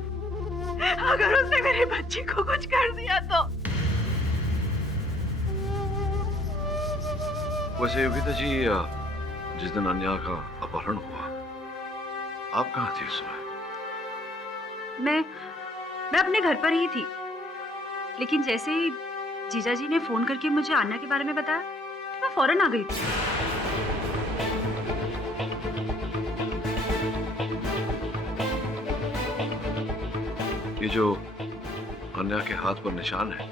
अगर उसने मेरी बच्ची को कुछ कर दिया तो। वैसे योगिता जी, जिस दिन अन्या का अपहरण हुआ, आप कहाँ थी उस समय? मैं अपने घर पर ही थी, लेकिन जैसे ही जीजा जी ने फोन करके मुझे अन्या के बारे में बताया तो मैं फौरन आ गई थी। ये जो अन्या के हाथ पर निशान है,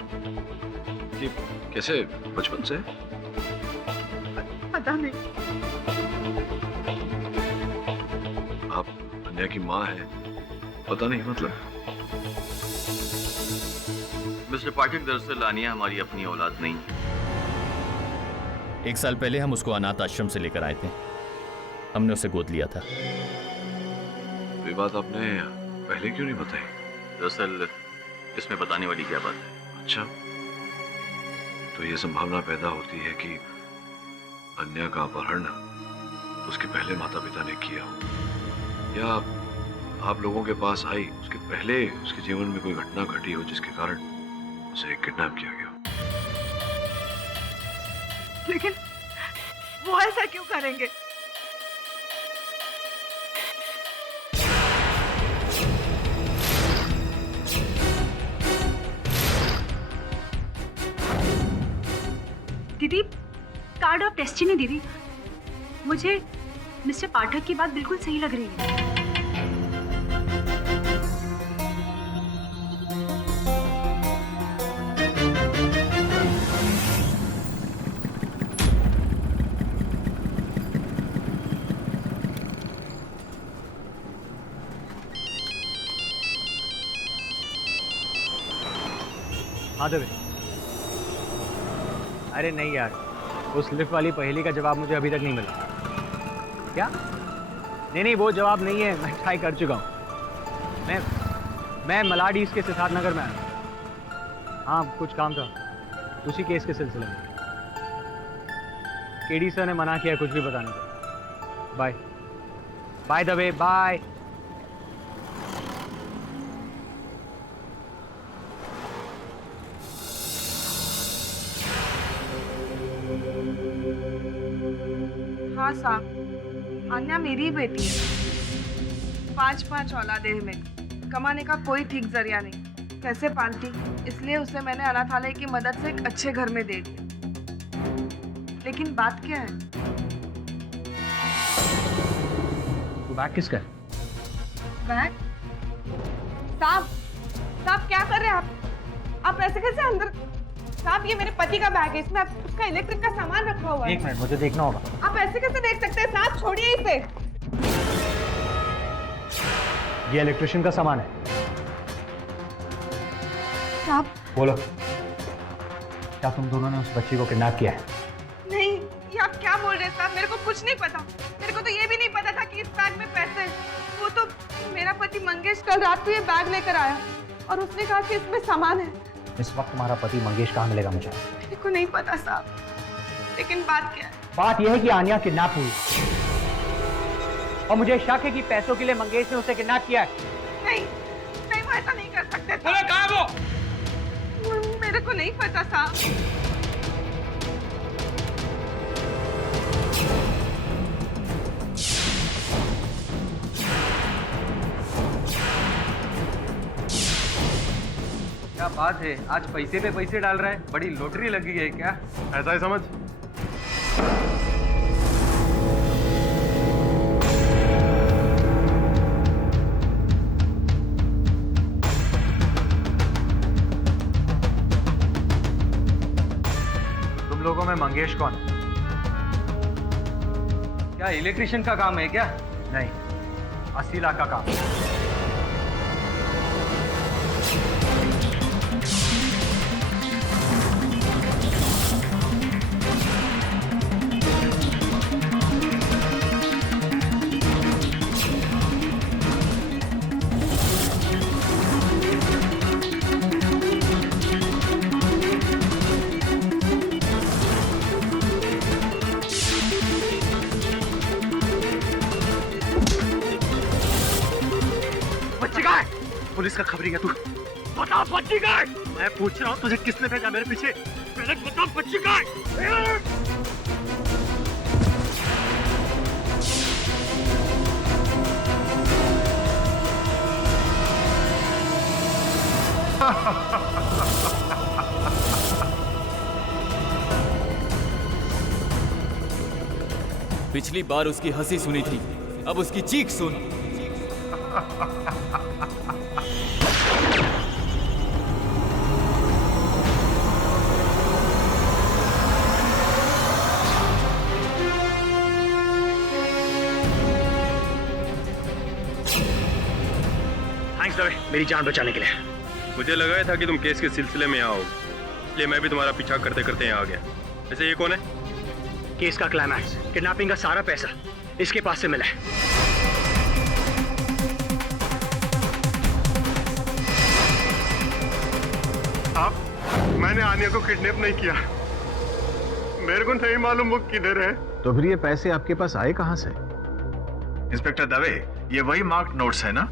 ये कैसे बचपन से? पता नहीं। आप अन्या की माँ है, पता नहीं मतलब? मिस्टर पाठक, दरअसल आनिया हमारी अपनी औलाद नहीं। 1 साल पहले हम उसको अनाथ आश्रम से लेकर आए थे, हमने उसे गोद लिया था। ये बात आपने पहले क्यों नहीं बताई? दरअसल इसमें बताने वाली क्या बात है? अच्छा, तो ये संभावना पैदा होती है कि अन्या का अपहरण उसके पहले माता पिता ने किया हो, या आप लोगों के पास आई उसके पहले उसके जीवन में कोई घटना घटी हो जिसके कारण उसे किडनैप किया गया। लेकिन वो ऐसा क्यों करेंगे? दीदी, कार्ड ऑफ डेस्टिनी दीदी, मुझे मिस्टर पाठक की बात बिल्कुल सही लग रही है। हाँ देवे। अरे नहीं यार, उस लिफ्ट वाली पहेली का जवाब मुझे अभी तक नहीं मिला। क्या? नहीं, वो जवाब नहीं है, मैं ट्राई कर चुका हूँ। मैं मलाड ईस्ट के सिद्धार्थ नगर में आया। हाँ, कुछ काम था उसी केस के सिलसिले में। केडी सर ने मना किया कुछ भी बताने को। Bye bye Dave, bye. हाँ साहब, अन्या मेरी बेटी है। 5 औलादे हैं में, कमाने का कोई ठीक जरिया नहीं, कैसे पालती, इसलिए उसे मैंने अनाथालय की मदद से एक अच्छे घर में दे दिया। लेकिन बात क्या है? बैग किसका है? बैग? साहब क्या कर रहे हैं आप ऐसे कैसे अंदर? साहब, ये मेरे पति का बैग है, इसमें उसका इलेक्ट्रिक का सामान रखा हुआ है। एक मिनट, मुझे देखना होगा। आप ऐसे कैसे देख सकते हैं साहब? छोड़िए इसे। ये इलेक्ट्रिशियन का सामान है। साहब बोलो, क्या तुम दोनों ने उस बच्ची को किडनैप किया है? नहीं, ये आप क्या बोल रहे हैं साहब? मेरे को कुछ नहीं पता। मेरे को तो ये भी नहीं पता था कि इस बैग में पैसे हैं। वो तो मेरा पति मंगेश कल रात को ये बैग लेकर आया और उसने कहा कि इसमें सामान है। इस वक्त तुम्हारा पति मंगेश कहाँ मिलेगा मुझे? मेरे को नहीं पता साहब, लेकिन बात क्या है? बात यह है कि आन्या किडनैप हुई। और मुझे शक है कि पैसों के लिए मंगेश ने उसे किडनैप किया है। नहीं नहीं, वो ऐसा नहीं कर सकते। बोले कहाँ है वो? मेरे को नहीं पता साहब। क्या बात है, आज पैसे पे पैसे डाल रहा है, बड़ी लॉटरी लगी है क्या? ऐसा ही समझ। तुम लोगों में मंगेश कौन? क्या इलेक्ट्रिशियन का काम है क्या? नहीं, 80 लाख का काम। पुलिस का खबरी है तू? बता बच्ची का है? मैं पूछ रहा हूँ तुझे किसने भेजा मेरे पीछे? पहले बता बच्ची का है? पिछली बार उसकी हंसी सुनी थी, अब उसकी चीख सुन। मेरी जान बचाने के लिए। मुझे लगा था कि तुम केस के सिलसिले में आओगे, इसलिए मैं भी तुम्हारा पीछा करते करते यहाँ आ गया। वैसे ये कौन है? केस का क्लाइमैक्स, किडनैपिंग का सारा पैसा इसके पास से मिला है। आप, मैंने आनिया को किडनैप नहीं किया। मेरे को नहीं मालूम वो किधर है। तो फिर ये पैसे आपके पास आए कहां से? इंस्पेक्टर दवे, ये वही मार्क्ड नोट्स है ना?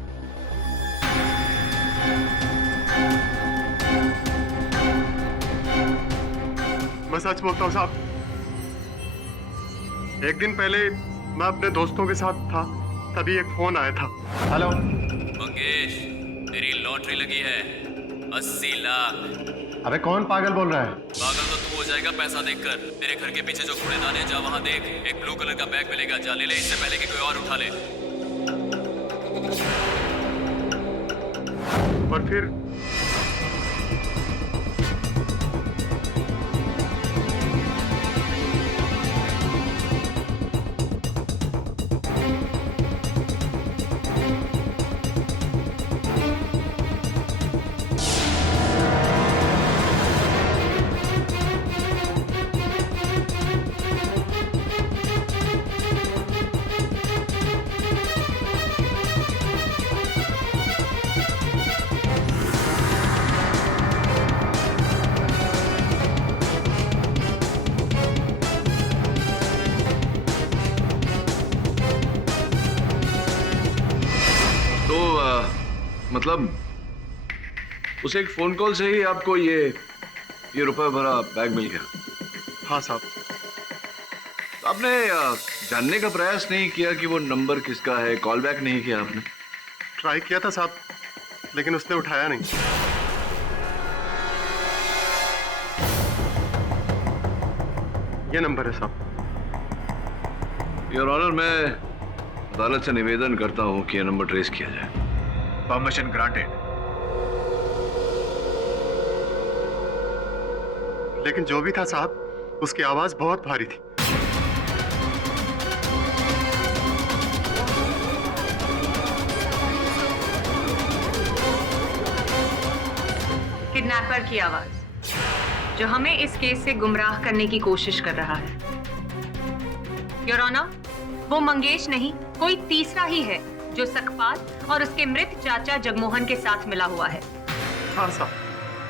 मैं सच बोलता हूँ साहब, एक दिन पहले मैं अपने दोस्तों के साथ था, तभी एक फोन आया था। हेलो मंगेश, तेरी लॉटरी लगी है 80 लाख। अबे कौन पागल बोल रहा है? पागल तो तू हो जाएगा पैसा देखकर। तेरे घर के पीछे जो कूड़ेदान है, जा वहां देख, एक ब्लू कलर का बैग मिलेगा, जा ले ले, इससे पहले कि कोई और उठा ले। और फिर मतलब उसे एक फोन कॉल से ही आपको ये रुपए भरा बैग मिल गया? हाँ साहब। आपने जानने का प्रयास नहीं किया कि वो नंबर किसका है? कॉल बैक नहीं किया आपने? ट्राई किया था साहब, लेकिन उसने उठाया नहीं। ये नंबर है साहब। योर ऑनर, मैं अदालत से निवेदन करता हूं कि यह नंबर ट्रेस किया जाए। Permission granted. लेकिन जो भी था साहब, उसकी आवाज बहुत भारी थी। किडनैपर की आवाज, जो हमें इस केस से गुमराह करने की कोशिश कर रहा है। योर ऑनर, वो मंगेश नहीं, कोई तीसरा ही है जो सकपाल और उसके मृत चाचा जगमोहन के साथ मिला हुआ है। हाँ साहब,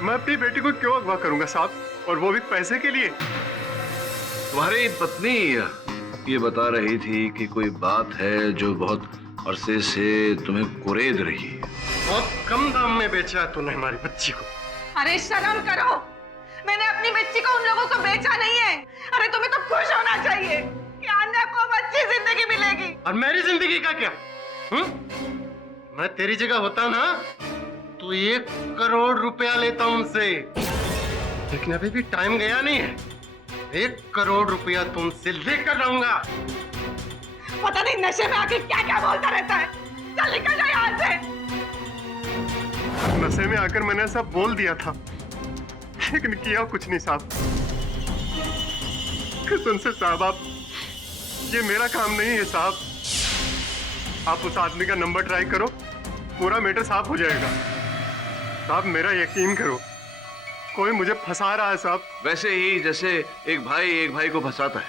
मैं अपनी बेटी को क्यों अगवा करूंगा साहब, और वो भी पैसे के लिए? तुम्हारी पत्नी ये बता रही थी कि कोई बात है जो बहुत अरसे से तुम्हें कुरेद रही है। बहुत कम दाम में बेचा है तूने हमारी बच्ची को। अरे शर्म करो, मैंने अपनी बच्ची को उन लोगों को बेचा नहीं है। अरे तुम्हें तो खुश होना चाहिए कि अन्या को अब अच्छी जिंदगी मिलेगी। और मेरी जिंदगी का क्या? मैं तेरी जगह होता ना तो 1 करोड़ रुपया लेता उनसे, लेकिन अभी भी टाइम गया नहीं है। 1 करोड़ रुपया तुमसे लेकर रहूंगा। पता नहीं नशे में आके क्या क्या बोलता रहता है। चल निकल जा यहाँ से। नशे में आकर मैंने सब बोल दिया था, लेकिन किया कुछ नहीं साहब। कसम से साहब, आप ये मेरा काम नहीं है साहब। आप उस आदमी का नंबर ट्राई करो, पूरा मैटर साफ हो जाएगा। साहब मेरा यकीन करो, कोई मुझे फंसा रहा है साहब। वैसे ही जैसे एक भाई को फंसाता है।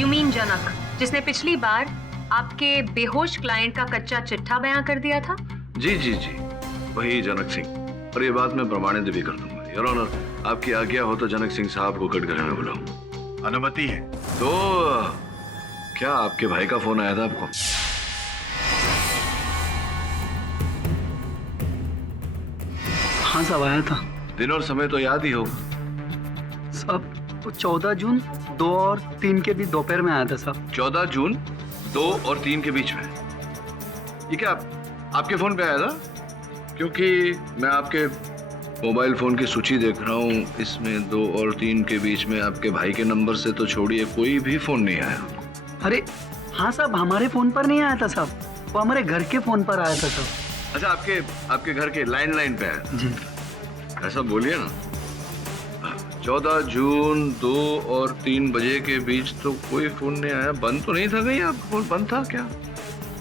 यू मीन जनक, जिसने पिछली बार आपके बेहोश क्लाइंट का कच्चा चिट्ठा बयां कर दिया था? जी जी जी, वही जनक सिंह। और ये बात मैं प्रमाणित भी कर दूंगा। योर ऑनर, आपकी आज्ञा हो तो जनक सिंह साहब को कटघरे में बुलाऊं। अनुमति है तो क्या आपके भाई का फोन आया था आपको? हाँ साहब, आया था। दिन और समय तो याद ही होगा साहब। 14 जून 2 और 3 के बीच दोपहर में आया था साहब। 14 जून 2 और 3 के बीच में? ये क्या आपके फोन पे आया था? क्योंकि मैं आपके मोबाइल फोन की सूची देख रहा हूँ, इसमें 2 और 3 के बीच में आपके भाई के नंबर से तो छोड़िए कोई भी फोन नहीं आया। अरे हाँ साहब, हमारे फोन पर नहीं आया था साहब, वो हमारे घर के फोन पर आया था साहब। अच्छा, आपके घर के लैंडलाइन पे आया जी। ऐसा बोलिए ना। 14 जून 2 और 3 बजे के बीच तो कोई फोन नहीं आया। बंद तो नहीं था कहीं? आपका फोन बंद था क्या?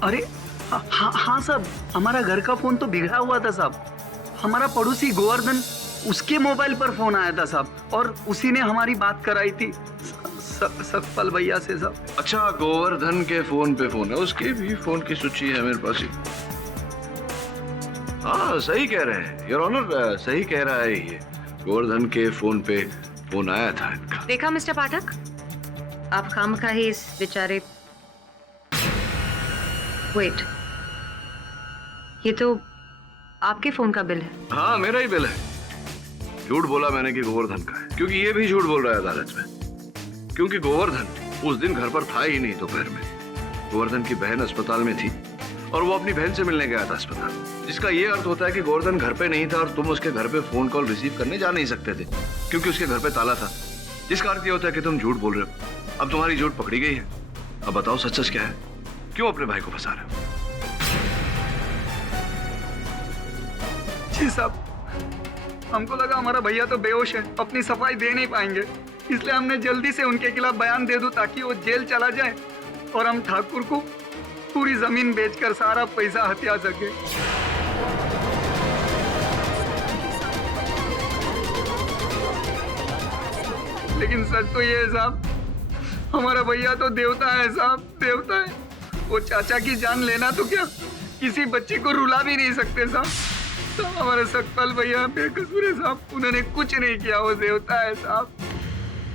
अरे हाँ साहब, हमारा घर का फोन तो बिगड़ा हुआ था साहब। हमारा पड़ोसी गोवर्धन, उसके मोबाइल पर फोन आया था साहब, और उसी ने हमारी बात कराई थी सतपाल भैया से साहब। अच्छा, गोवर्धन के फोन पे फोन है, उसके भी फोन की सूची है मेरे पास ही। हाँ, सही कह रहे हैं योर ऑनर, सही कह रहा है ये। गोवर्धन के फोन पे फोन आया था इनका। देखा मिस्टर पाठक, आप खामखा ही इस बेचारे। वेट, ये तो आपके फोन का बिल है। हाँ, मेरा ही बिल है। झूठ बोला मैंने कि गोवर्धन का है, क्योंकि ये भी झूठ बोल रहा है अदालत में, क्योंकि गोवर्धन उस दिन घर पर था ही नहीं दोपहर में। गोवर्धन की बहन अस्पताल में थी और वो अपनी बहन से मिलने गया था अस्पताल, जिसका ये अर्थ होता है कि गोवर्धन घर पे नहीं था और तुम उसके घर पे फोन कॉल रिसीव करने जा नहीं सकते थे, क्योंकि उसके घर पे ताला था। जिसका अर्थ ये होता है कि तुम झूठ बोल रहे हो। अब तुम्हारी झूठ पकड़ी गई है। अब बताओ सच सच क्या है? क्यों अपने भाई को फंसा रहे हो? जी साहब, हमको लगा हमारा भैया तो बेहोश है, अपनी सफाई दे नहीं पाएंगे, इसलिए हमने जल्दी से उनके खिलाफ बयान दे दूं ताकि वो जेल चला जाए और हम ठाकुर को पूरी जमीन बेचकर सारा पैसा हथिया सके। लेकिन सच तो ये है साहब, हमारा भैया तो देवता है साहब, देवता है। वो चाचा की जान लेना तो क्या, किसी बच्ची को रुला भी नहीं सकते साहब। तो हमारे सतपाल भैया बेकसूर है साहब, उन्होंने कुछ नहीं किया, वो देवता है साहब।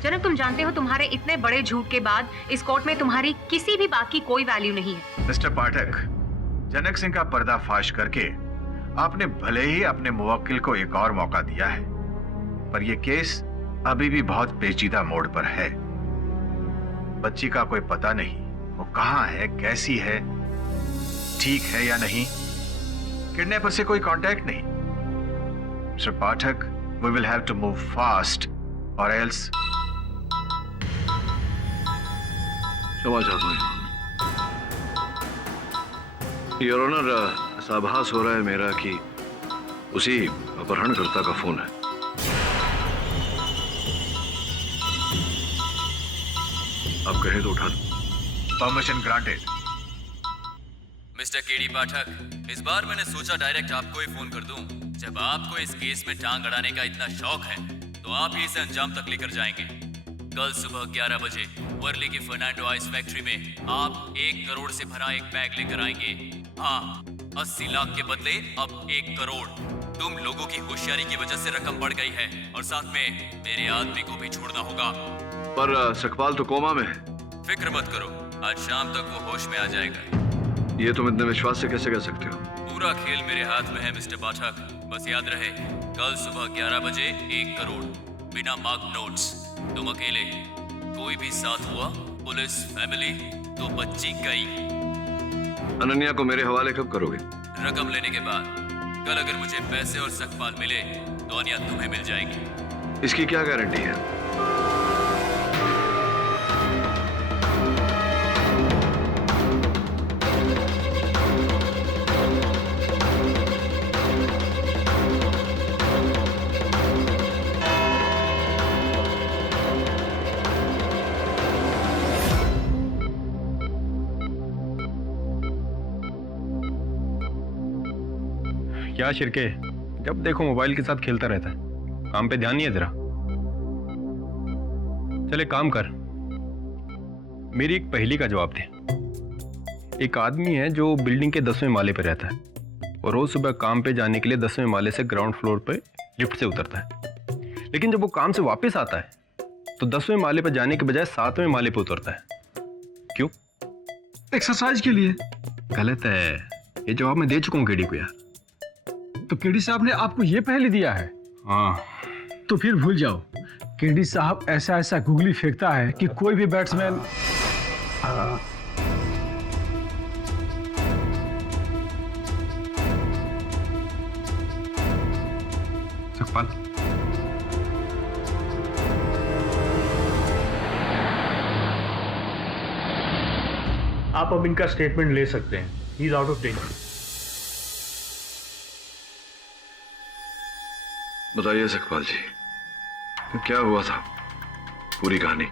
जनक, तुम जानते हो तुम्हारे इतने बड़े झूठ के बाद इस कोर्ट में तुम्हारी किसी भी बात की कोई वैल्यू नहीं है। मिस्टर पाठक, जनक सिंह का पर्दाफाश करके आपने भले ही अपने मुवक्किल को एक और मौका दिया है, पर यह केस अभी भी बहुत पेचीदा मोड़ पर है। बच्ची का कोई पता नहीं, वो कहाँ है, कैसी है, ठीक है या नहीं, किडनैपर से कोई कांटेक्ट नहीं। Mister Pathak, we will have to move fast or else. क्षमा चाहता हूँ योर ऑनर, ऐसा आभास हो रहा है मेरा कि उसी अपहरणकर्ता का फोन है। आप कहें तो उठा दो। Permission granted. मिस्टर केडी पाठक, इस बार मैंने सोचा डायरेक्ट आपको ही फोन कर दूं। जब आपको इस केस में टांग अड़ाने का इतना शौक है तो आप ही इसे अंजाम तक लेकर जाएंगे। कल सुबह 11 बजे वर्ली की फर्नांडो आइस फैक्ट्री में आप 1 करोड़ से भरा एक बैग लेकर आएंगे। हाँ, 80 लाख के बदले अब 1 करोड़। तुम लोगों की होशियारी की वजह से रकम बढ़ गई है और साथ में मेरे आदमी को भी छोड़ना होगा। पर सकपाल तो कोमा में है। फिक्र मत करो, आज शाम तक वो होश में आ जाएगा। ये तुम इतने विश्वास से कैसे कह सकते हो? पूरा खेल मेरे हाथ में है मिस्टर पाठक। बस याद रहे, कल सुबह 11 बजे 1 करोड़, बिना मार्क नोट्स। तुम अकेले, कोई भी साथ हुआ, पुलिस, फैमिली, तो बच्ची गई। अनन्या को मेरे हवाले कब करोगे? रकम लेने के बाद। कल अगर मुझे पैसे और सकपाल मिले तो अनन्या तुम्हें मिल जाएगी। इसकी क्या गारंटी है? क्या शिरके, जब देखो मोबाइल के साथ खेलता रहता है, काम पे ध्यान नहीं है तेरा? चले काम कर, मेरी एक पहेली का जवाब दे। एक आदमी है जो बिल्डिंग के 10वें माले पर रहता है और रोज सुबह काम पे जाने के लिए 10वें माले से ग्राउंड फ्लोर पे लिफ्ट से उतरता है, लेकिन जब वो काम से वापस आता है तो 10वें माले पर जाने के बजाय 7वें माले पर उतरता है। क्यों? एक्सरसाइज के लिए। गलत है, ये जवाब मैं दे चुका हूँ केडी को यार। तो केडी साहब ने आपको ये पहेली दिया है? हाँ। तो फिर भूल जाओ, केडी साहब ऐसा ऐसा गुगली फेंकता है कि कोई भी बैट्समैन सकपाल, आप अब इनका स्टेटमेंट ले सकते हैं। He is out of danger. बताइए सकपाल जी, तो क्या हुआ था? पूरी कहानी,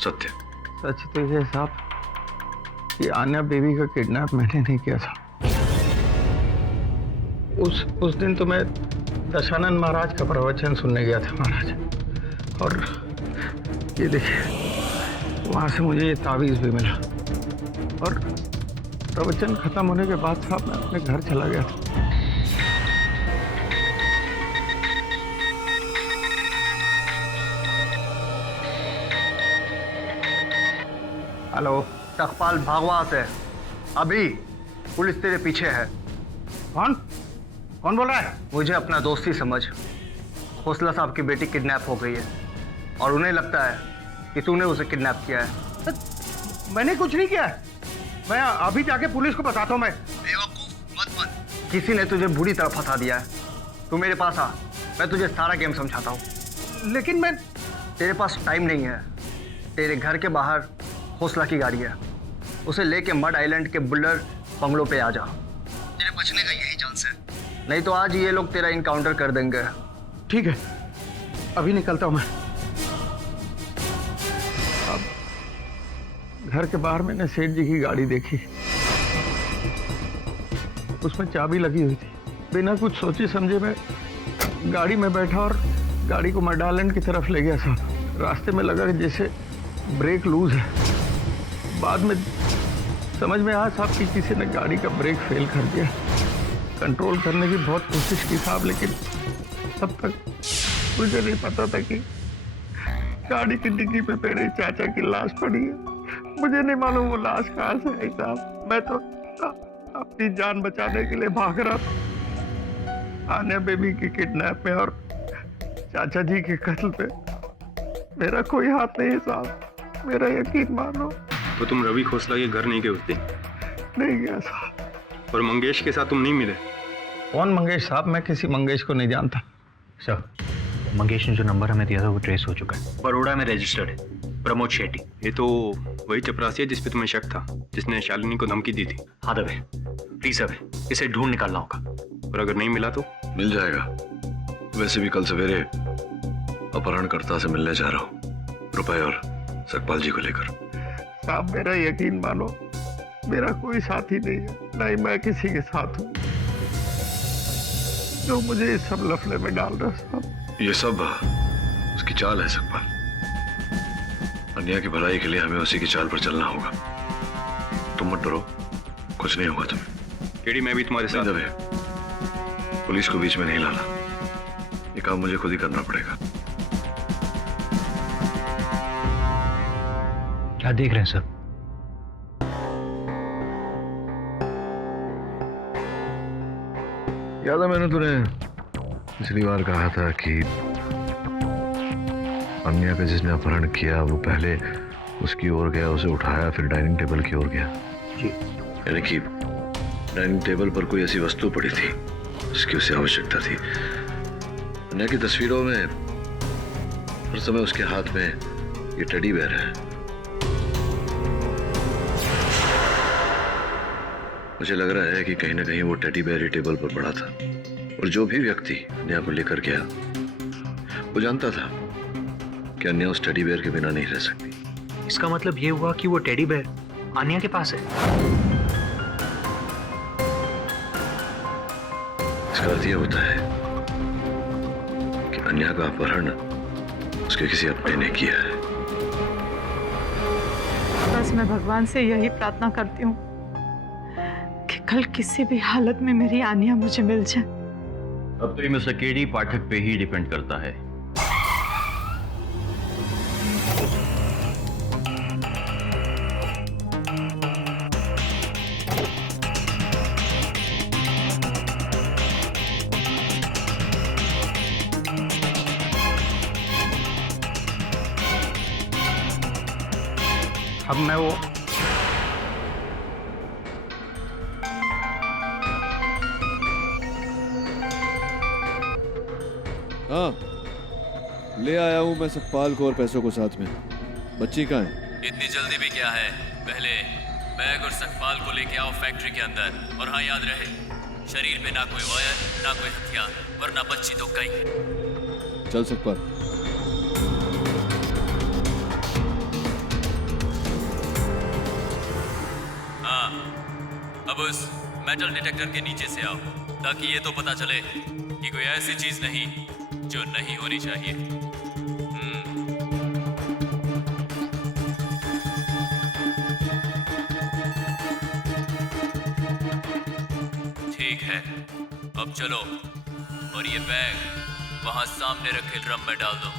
सत्य। सच तो ये साहब कि आन्या बेबी का किडनैप मैंने नहीं किया था। उस दिन तो मैं दशानंद महाराज का प्रवचन सुनने गया था महाराज, और ये देखिए वहां से मुझे ये तावीज भी मिला, और प्रवचन खत्म होने के बाद साहब मैं अपने घर चला गया था। हेलो, सकपाल भागवत है। अभी पुलिस तेरे पीछे है। कौन बोल रहा है? मुझे अपना दोस्ती समझ। खोसला साहब की बेटी किडनैप हो गई है और उन्हें लगता है कि तूने उसे किडनैप किया है। मैंने कुछ नहीं किया, मैं अभी जाके पुलिस को बताता हूँ। मैं बेवकूफ मत बन, किसी ने तुझे बुरी तरह फंसा दिया है। तू मेरे पास आ, मैं तुझे सारा गेम समझाता हूँ। लेकिन मैं... तेरे पास टाइम नहीं है। तेरे घर के बाहर खोसला की गाड़ी है, उसे लेके मड आइलैंड के बुल्लर बंगलों पे आ जा। तेरे बचने का यही चांस है, नहीं तो आज ये लोग तेरा इनकाउंटर कर देंगे। ठीक है, अभी निकलता हूं मैं। अब घर के बाहर मैंने सेठ जी की गाड़ी देखी, उसमें चाबी लगी हुई थी। बिना कुछ सोचे समझे मैं गाड़ी में बैठा और गाड़ी को मड आइलैंड की तरफ ले गया साहब। रास्ते में लगा कि जैसे ब्रेक लूज है। बाद में समझ में आया साहब कि किसी ने गाड़ी का ब्रेक फेल कर दिया। कंट्रोल करने की बहुत कोशिश की साहब, लेकिन तब तक मुझे नहीं पता था कि गाड़ी की डिग्गी पे मेरे चाचा की लाश पड़ी है। मुझे नहीं मालूम वो लाश कहाँ से आई साहब। मैं तो अपनी जान बचाने के लिए भाग रहा था। आन्या बेबी की किडनैप में और चाचा जी के कत्ल पे मेरा कोई हाथ नहीं है साहब, मेरा यकीन मानो। तो तुम रवि खोसला के घर नहीं गए उस दिन? नहीं गया साहब। और मंगेश के साथ तुम नहीं मिले? कौन मंगेश साहब? मैं किसी मंगेश को नहीं जानता। सर, मंगेश ने जो नंबर हमें दिया था वो ट्रेस हो चुका है, बड़ोड़ा में रजिस्टर्ड है, प्रमोद शेट्टी। ये तो वही चपरासी है जिस पे तुम्हें शक था, जिसने शालिनी को धमकी दी थी। हाँ दबे, प्लीज अब इसे ढूंढ निकालना होगा। और अगर नहीं मिला तो? मिल जाएगा। वैसे भी कल सवेरे अपहरणकर्ता से मिलने जा रहा हूँ, रुपए और सकपाल जी को लेकर। साहब मेरा यकीन मानो, मेरा कोई साथी नहीं है, ना ही मैं किसी के साथ हूँ जो मुझे इस सब लफड़े में डाल रहा साहब। ये सब उसकी चाल है सकपाल। अन्या की भलाई के लिए हमें उसी की चाल पर चलना होगा। तुम मत डरो, कुछ नहीं होगा तुम्हें। केडी, मैं भी तुम्हारे साथ। दबे, पुलिस को बीच में नहीं लाना, ये काम मुझे खुद ही करना पड़ेगा। क्या देख रहे हैं सर? याद है मैंने तुम्हें पिछली बार कहा था कि अन्या का जिसने अपहरण किया वो पहले उसकी ओर गया, उसे उठाया, फिर डाइनिंग टेबल की ओर गया। जी। यानी कि डाइनिंग टेबल पर कोई ऐसी वस्तु पड़ी थी जिसकी उसे आवश्यकता थी। अन्या की तस्वीरों में हर समय उसके हाथ में ये टेडी बेयर है। मुझे लग रहा है कि कहीं ना कहीं वो टेडी बेयर ही टेबल पर पड़ा था और जो भी व्यक्ति अन्या को लेकर गया वो जानता था कि अन्या उस टेडी बेयर के बिना नहीं रह सकती। इसका मतलब ये हुआ कि वो टेडी बेयर अन्या के पास है। इसका अर्थ ये होता है कि अन्या का अपहरण उसके किसी अपने ने किया है। बस मैं भगवान से यही प्रार्थना करती हूँ कि कल किसी भी हालत में मेरी आनिया मुझे मिल जाए। अब तो ये मिस्टर केडी पाठक पे ही डिपेंड करता है। अब मैं वो हाँ, ले आया हूँ मैं सतपाल को और पैसों को साथ में। बच्ची कहाँ है? इतनी जल्दी भी क्या है, पहले बैग और सतपाल को लेके आओ फैक्ट्री के अंदर। और हाँ, याद रहे शरीर में ना कोई वायर ना कोई हथियार, वरना बच्ची तो कहीं। चल सतपाल। हाँ, अब उस मेटल डिटेक्टर के नीचे से आओ ताकि ये तो पता चले कि कोई ऐसी चीज नहीं जो नहीं होनी चाहिए। ठीक है, अब चलो और ये बैग वहां सामने रखे ड्रम में डाल दो।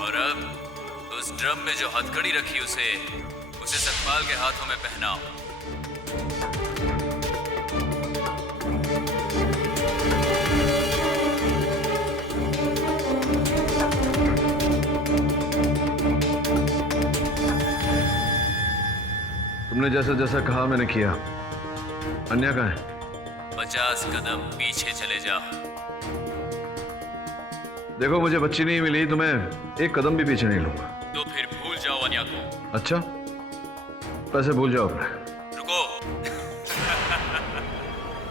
और अब उस ड्रम में जो हथकड़ी रखी उसे सतपाल के हाथों में पहनाओ। तुमने जैसा जैसा कहा मैंने किया। अन्या कहाँ है? 50 कदम पीछे चले जाओ। देखो मुझे बच्ची नहीं मिली तो मैं एक कदम भी पीछे नहीं लूंगा। तो फिर भूल जाओ अन्या को। अच्छा, पैसे भूल जाओ अपने। रुको।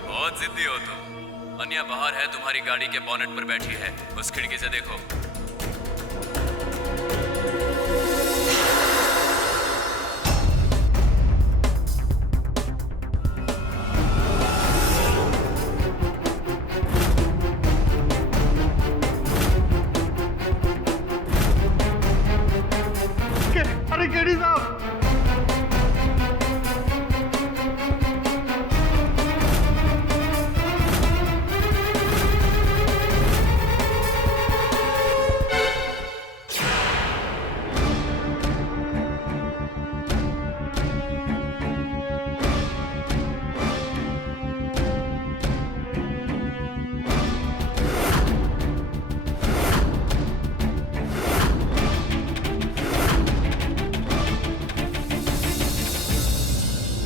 बहुत जिद्दी हो तुम। अन्या बाहर है, तुम्हारी गाड़ी के बोनेट पर बैठी है, उस खिड़की से देखो। अरे केडी साहब,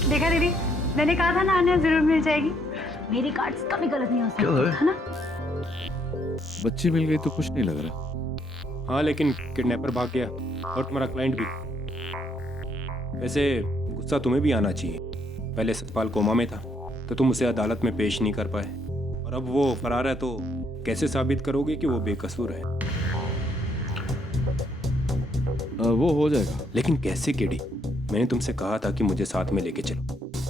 देखा दीदी, मैंने कहा था ना आने जरूर मिल जाएगी। मेरी कार्ड्स कभी गलत नहीं हो सकती, है ना? बच्ची मिल गई तो कुछ नहीं लग रहा। हाँ, लेकिन किडनैपर भाग गया और तुम्हारा क्लाइंट भी। वैसे गुस्सा तुम्हें भी आना चाहिए। पहले सतपाल कोमा में था तो तुम उसे अदालत में पेश नहीं कर पाए, और अब वो फरार है तो कैसे साबित करोगे कि वो बेकसूर है? वो हो जाएगा। लेकिन कैसे केडी? मैंने तुमसे कहा था कि मुझे साथ में लेके चलो,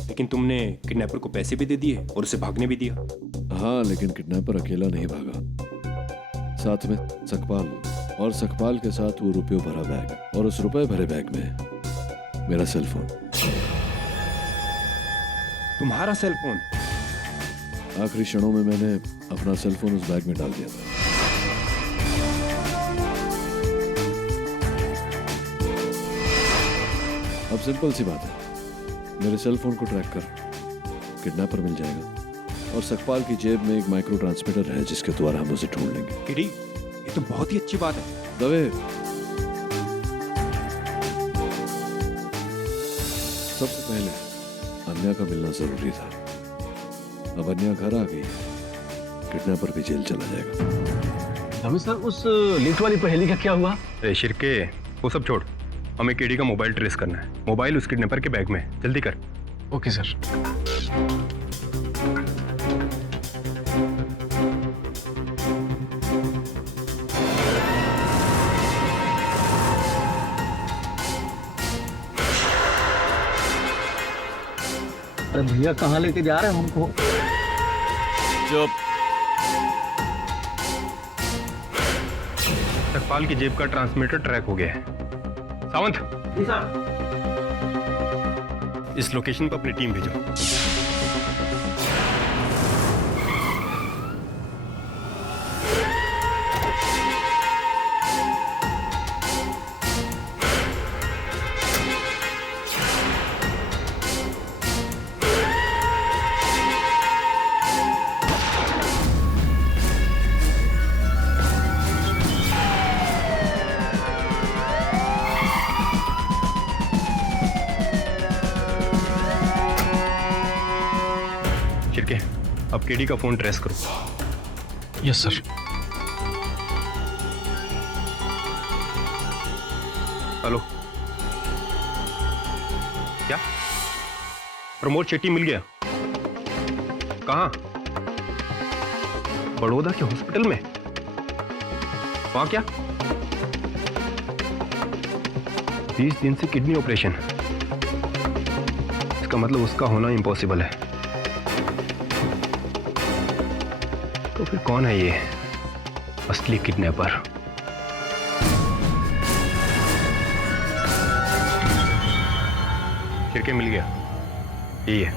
लेकिन तुमने किडनैपर को पैसे भी दे दिए और उसे भागने भी दिया। हाँ, लेकिन किडनैपर अकेला नहीं भागा, साथ में सकपाल, और सकपाल के साथ वो रुपये भरा बैग, और उस रुपए भरे बैग में मेरा सेल फोन। तुम्हारा सेल फोन? आखिरी क्षणों में मैंने अपना सेल फोन उस बैग में डाल दिया था। अब सिंपल सी बात है, मेरे सेल फोन को ट्रैक कर किडनैपर मिल जाएगा और सकपाल की जेब में एक माइक्रो ट्रांसमीटर है जिसके द्वारा हम उसे ढूंढ लेंगे। किडी, ये तो बहुत ही अच्छी बात है। दवे, सबसे पहले अन्या का मिलना जरूरी था। अब अन्या घर आ गई, किडनैपर भी जेल चला जाएगा। रमेश सर, उस लिफ्ट वाली पहेली का क्या हुआ? अरे शिरके, वो सब छोड़, हमें केडी का मोबाइल ट्रेस करना है। मोबाइल उस किडनैपर के बैग में है, जल्दी कर। Okay sir. अरे भैया, कहाँ लेके जा रहे हैं हमको? चुप। सकपाल की जेब का ट्रांसमीटर ट्रैक हो गया है। सावंत, इस लोकेशन पर अपनी टीम भेजो। अब केडी का फोन ट्रेस करो। Yes sir. हेलो, क्या प्रमोद शेट्टी मिल गया? कहाँ? बड़ौदा के हॉस्पिटल में? वहां क्या? 20 दिन से किडनी ऑपरेशन। इसका मतलब उसका होना इम्पॉसिबल है। तो फिर कौन है ये असली किडनैपर? खिड़की मिल गया, यही है।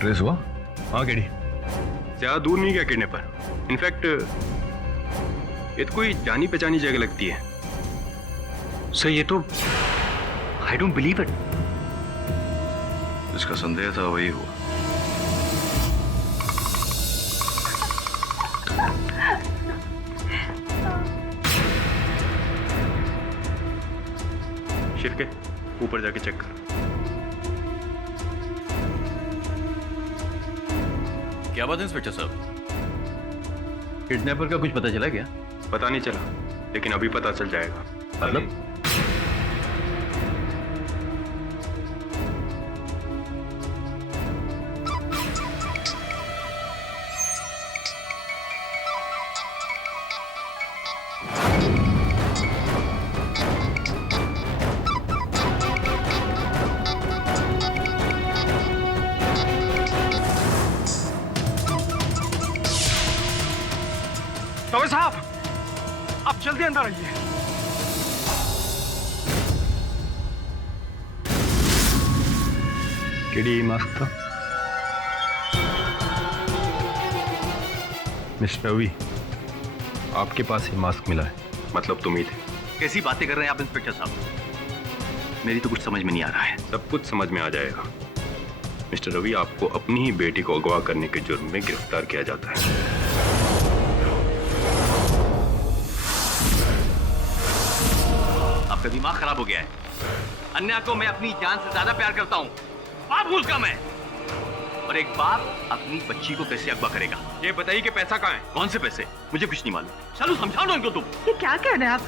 ट्रेस हुआ? हाँ केडी, ज्यादा दूर नहीं गया किडनैपर। इनफैक्ट ये तो कोई जानी पहचानी जगह लगती है। सर, ये तो आई डोंट बिलीव इट। जिसका संदेह था वही हुआ। शिरके, ऊपर जाके चेक कर। क्या बात है इंस्पेक्टर साहब? किडनैपर का कुछ पता चला क्या? पता नहीं चला, लेकिन अभी पता चल जाएगा। मतलब? तो साहब, आप जल्दी अंदर आइए। केडी, मास्क था। मिस्टर रवि, आपके पास ही मास्क मिला है, मतलब तुम ही थे। कैसी बातें कर रहे हैं आप इंस्पेक्टर साहब? मेरी तो कुछ समझ में नहीं आ रहा है। सब कुछ समझ में आ जाएगा। मिस्टर रवि, आपको अपनी ही बेटी को अगवा करने के जुर्म में गिरफ्तार किया जाता है। आपका दिमाग खराब हो गया है। अन्या को मैं अपनी जान से ज्यादा प्यार करता हूँ। बाप हूँ उसका मैं। और एक बाप अपनी बच्ची को कैसे अगवा करेगा? ये बताइए कि पैसा कहाँ है? कौन से पैसे? मुझे कुछ नहीं मालूम। चलो समझाओ इनको तुम। ये क्या कह रहे हैं आप?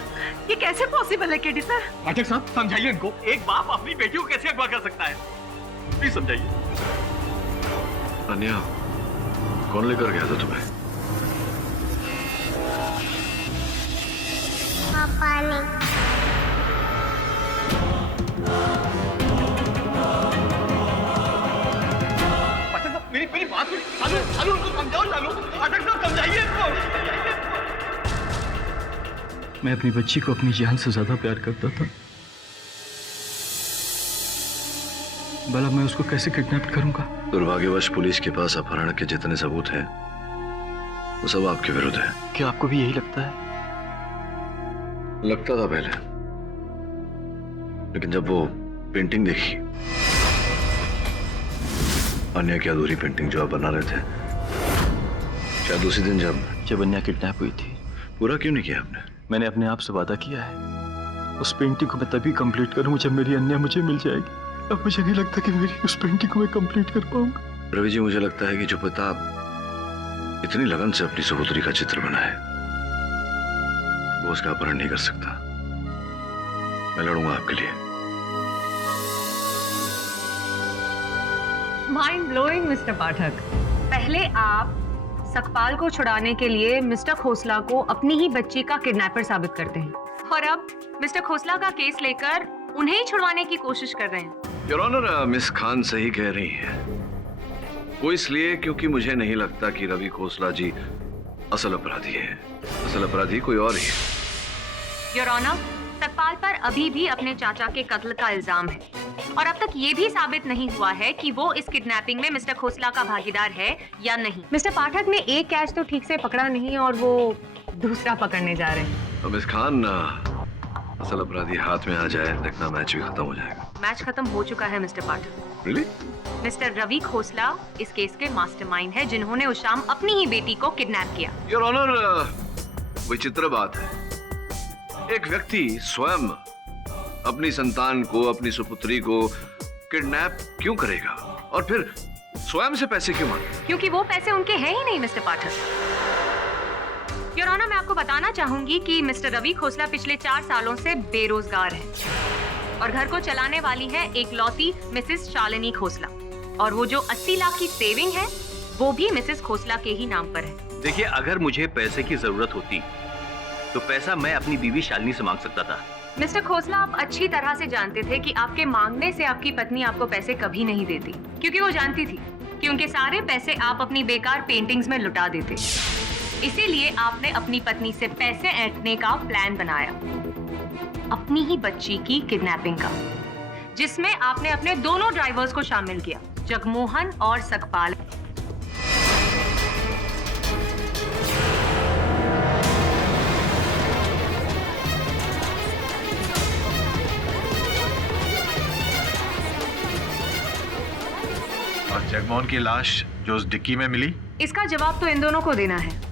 ये कैसे पॉसिबल है केडी सर? पाठक साहब, समझाइए इनको। एक बाप अपनी बेटी को कैसे अगवा कर सकता है? प्लीज समझाइए। अन्या, कौन लेकर गया था तुम्हें? पापा ने। मेरी बात चालू उनको समझाओ। चालू पाठक साहब, समझाइए इनको। मैं अपनी बच्ची को अपनी जान से ज्यादा प्यार करता था। भला मैं उसको कैसे किडनैप करूंगा? दुर्भाग्यवश पुलिस के पास अपहरण के जितने सबूत हैं वो सब आपके विरुद्ध है। क्या आपको भी यही लगता है? लगता था पहले, लेकिन जब वो पेंटिंग देखी, अन्या की अधूरी पेंटिंग जो आप बना रहे थे, शायद उसी दिन जब अन्या किडनैप हुई थी। पूरा क्यों नहीं किया आपने? मैंने अपने आप से वादा किया है उस पेंटिंग को मैं तभी कंप्लीट करूंगा जब मेरी अन्या मुझे मिल जाएगी। अब मुझे नहीं लगता कि मेरी उस पेंटिंग को मैं कंप्लीट कर पाऊंगा। रवि जी, मुझे लगता है कि जो पिता इतनी लगन से अपनी सहोदरी का चित्र बनाए वो उसका अपहरण नहीं कर सकता। मैं लड़ूंगा आपके लिए। माइंड ब्लोइंग मिस्टर पाठक। पहले आप सकपाल को छुड़ाने के लिए मिस्टर खोसला को अपनी ही बच्ची का किडनैपर साबित करते हैं और अब मिस्टर खोसला का केस लेकर उन्हें ही छुड़वाने की कोशिश कर रहे हैं। योर ऑनर, मिस खान सही कह रही है। वो इसलिए क्योंकि मुझे नहीं लगता कि रवि खोसला जी असल अपराधी है। असल अपराधी कोई और ही है। योर ऑनर, सकपाल पर अभी भी अपने चाचा के कत्ल का इल्जाम है और अब तक ये भी साबित नहीं हुआ है कि वो इस किडनैपिंग में मिस्टर खोसला का भागीदार है या नहीं। मिस्टर पाठक ने एक कैच तो ठीक से पकड़ा नहीं और वो दूसरा पकड़ने जा रहे हैं। मिस खान, असल अपराधी हाथ में आ जाए, देखना मैच भी खत्म हो जाएगा। मैच खत्म हो चुका है मिस्टर पाठक। Really? मिस्टर रवि खोसला इस केस के मास्टरमाइंड है जिन्होंने उस शाम अपनी ही बेटी को किडनैप किया। योर ऑनर, विचित्र बात है, एक व्यक्ति स्वयं अपनी संतान को, अपनी सुपुत्री को किडनैप क्यों करेगा और फिर स्वयं से पैसे क्यों मांगे? क्योंकि वो पैसे उनके हैं ही नहीं मिस्टर पाठक। योर ऑनर, मैं आपको बताना चाहूंगी कि मिस्टर रवि खोसला पिछले 4 सालों से बेरोजगार है और घर को चलाने वाली है एक लौती मिसेस शालिनी खोसला और वो जो 80 लाख की सेविंग है वो भी मिसेस खोसला के ही नाम पर है। देखिए, अगर मुझे पैसे की जरूरत होती तो पैसा मैं अपनी बीवी शालिनी से मांग सकता था। मिस्टर खोसला, आप अच्छी तरह से जानते थे कि आपके मांगने से आपकी पत्नी आपको पैसे कभी नहीं देती, क्योंकि वो जानती थी कि उनके सारे पैसे आप अपनी बेकार पेंटिंग्स में लुटा देते। इसीलिए आपने अपनी पत्नी से पैसे ऐंठने का प्लान बनाया, अपनी ही बच्ची की किडनैपिंग का, जिसमें आपने अपने दोनों ड्राइवर्स को शामिल किया, जगमोहन और सकपाल। और जगमोहन की लाश जो उस डिक्की में मिली, इसका जवाब तो इन दोनों को देना है।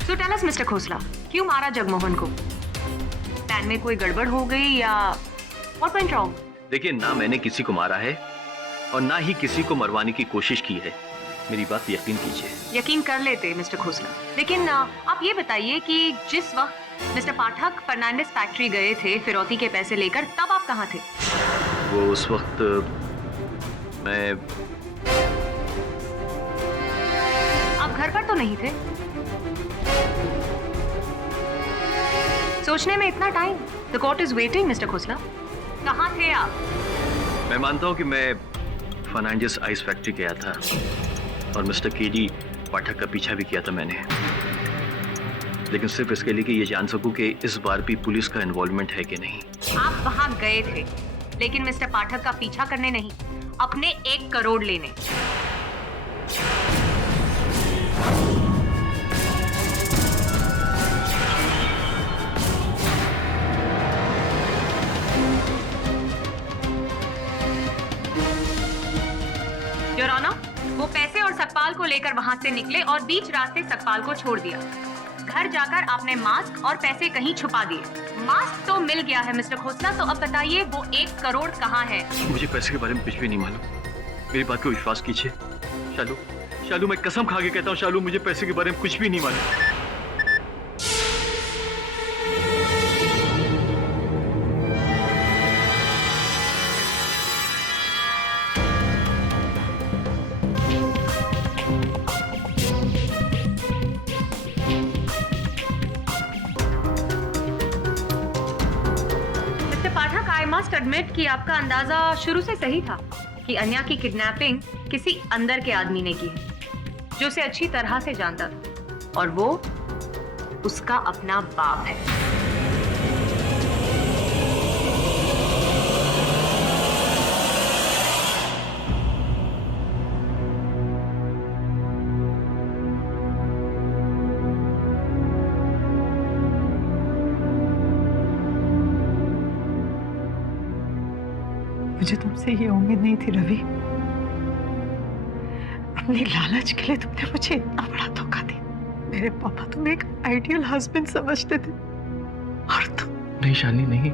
So tell us mister Khosla, क्यों मारा जगमोहन को? प्लान में कोई गड़बड़ हो गई या व्हाट वेंट रॉन्ग? देखिए, ना मैंने किसी को मारा है और ना ही किसी को मरवाने की कोशिश की है। मेरी बात पे यकीन कीजिए। यकीन कर लेते मिस्टर खोसला, लेकिन आप ये बताइए कि जिस वक्त मिस्टर पाठक फर्नांडिस फैक्ट्री गए थे फिरौती के पैसे लेकर, तब आप कहाँ थे? वो उस वक्त मैं आप घर पर तो नहीं थे? सोचने में इतना time? The court is waiting mister Khosla. कहाँ थे आप? मैं मानता हूँ कि मैं फर्नांडिस आइस फैक्ट्री गया था और मिस्टर केडी पाठक का पीछा भी किया था मैंने, लेकिन सिर्फ इसके लिए कि ये जान सकूं कि इस बार भी पुलिस का इन्वॉल्वमेंट है कि नहीं। आप वहां गए थे, लेकिन मिस्टर पाठक का पीछा करने नहीं, अपने 1 करोड़ लेने। योर ऑनर, वो पैसे और सकपाल को लेकर वहां से निकले और बीच रास्ते सकपाल को छोड़ दिया। घर जाकर आपने मास्क और पैसे कहीं छुपा दिए। मास्क तो मिल गया है मिस्टर खोसला, तो अब बताइए वो 1 करोड़ कहाँ है? मुझे पैसे के बारे में कुछ भी नहीं मालूम, मेरी बात को विश्वास कीजिए। शालू, शालू, मैं कसम खा के कहता हूँ, शालू, मुझे पैसे के बारे में कुछ भी नहीं मालूम। मस्ट एडमिट कि आपका अंदाजा शुरू से सही था कि अन्या की किडनैपिंग किसी अंदर के आदमी ने की है, जो उसे अच्छी तरह से जानता था, और वो उसका अपना बाप है। मुझे तुमसे ये उम्मीद नहीं थी रवि। अपनी लालच के लिए तुमने मुझे इतना बड़ा धोखा दिया। मेरे पापा तुम्हें एक आइडियल हस्बैंड समझते थे और तुम। नहीं शालिनी नहीं,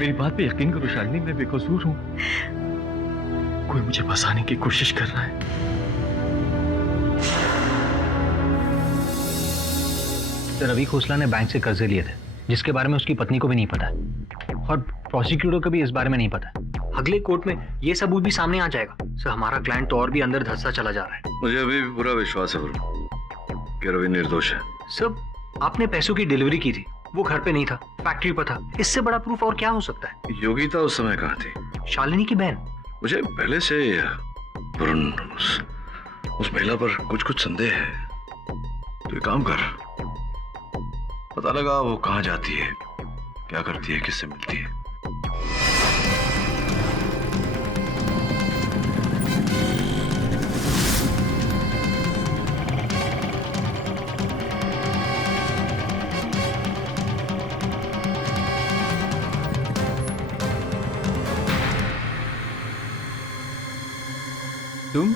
मेरी बात पे यकीन करो शालिनी, मैं बेकसूर हूँ। कोई मुझे फंसाने की कोशिश कर रहा है। रवि खोसला ने बैंक से कर्जे लिए थे जिसके बारे में उसकी पत्नी को भी नहीं पता और प्रोसिक्यूटर को भी इस बारे में नहीं पता। अगले कोर्ट में ये सबूत भी सामने आ जाएगा। सर हमारा क्लाइंट तो और भी अंदर धंसता चला जा रहा है। मुझे अभी भी पूरा विश्वास है कि रवि निर्दोष है। सर आपने पैसों की डिलीवरी की थी, वो घर पे नहीं था, फैक्ट्री पर था। इससे बड़ा प्रूफ और क्या हो सकता है? योगिता उस समय कहाँ थी? शालिनी की बहन। मुझे पहले से वरुण उस महिला पर कुछ संदेह है। तो एक काम कर, पता लगा वो कहाँ जाती है, क्या करती है, किससे मिलती है। तुम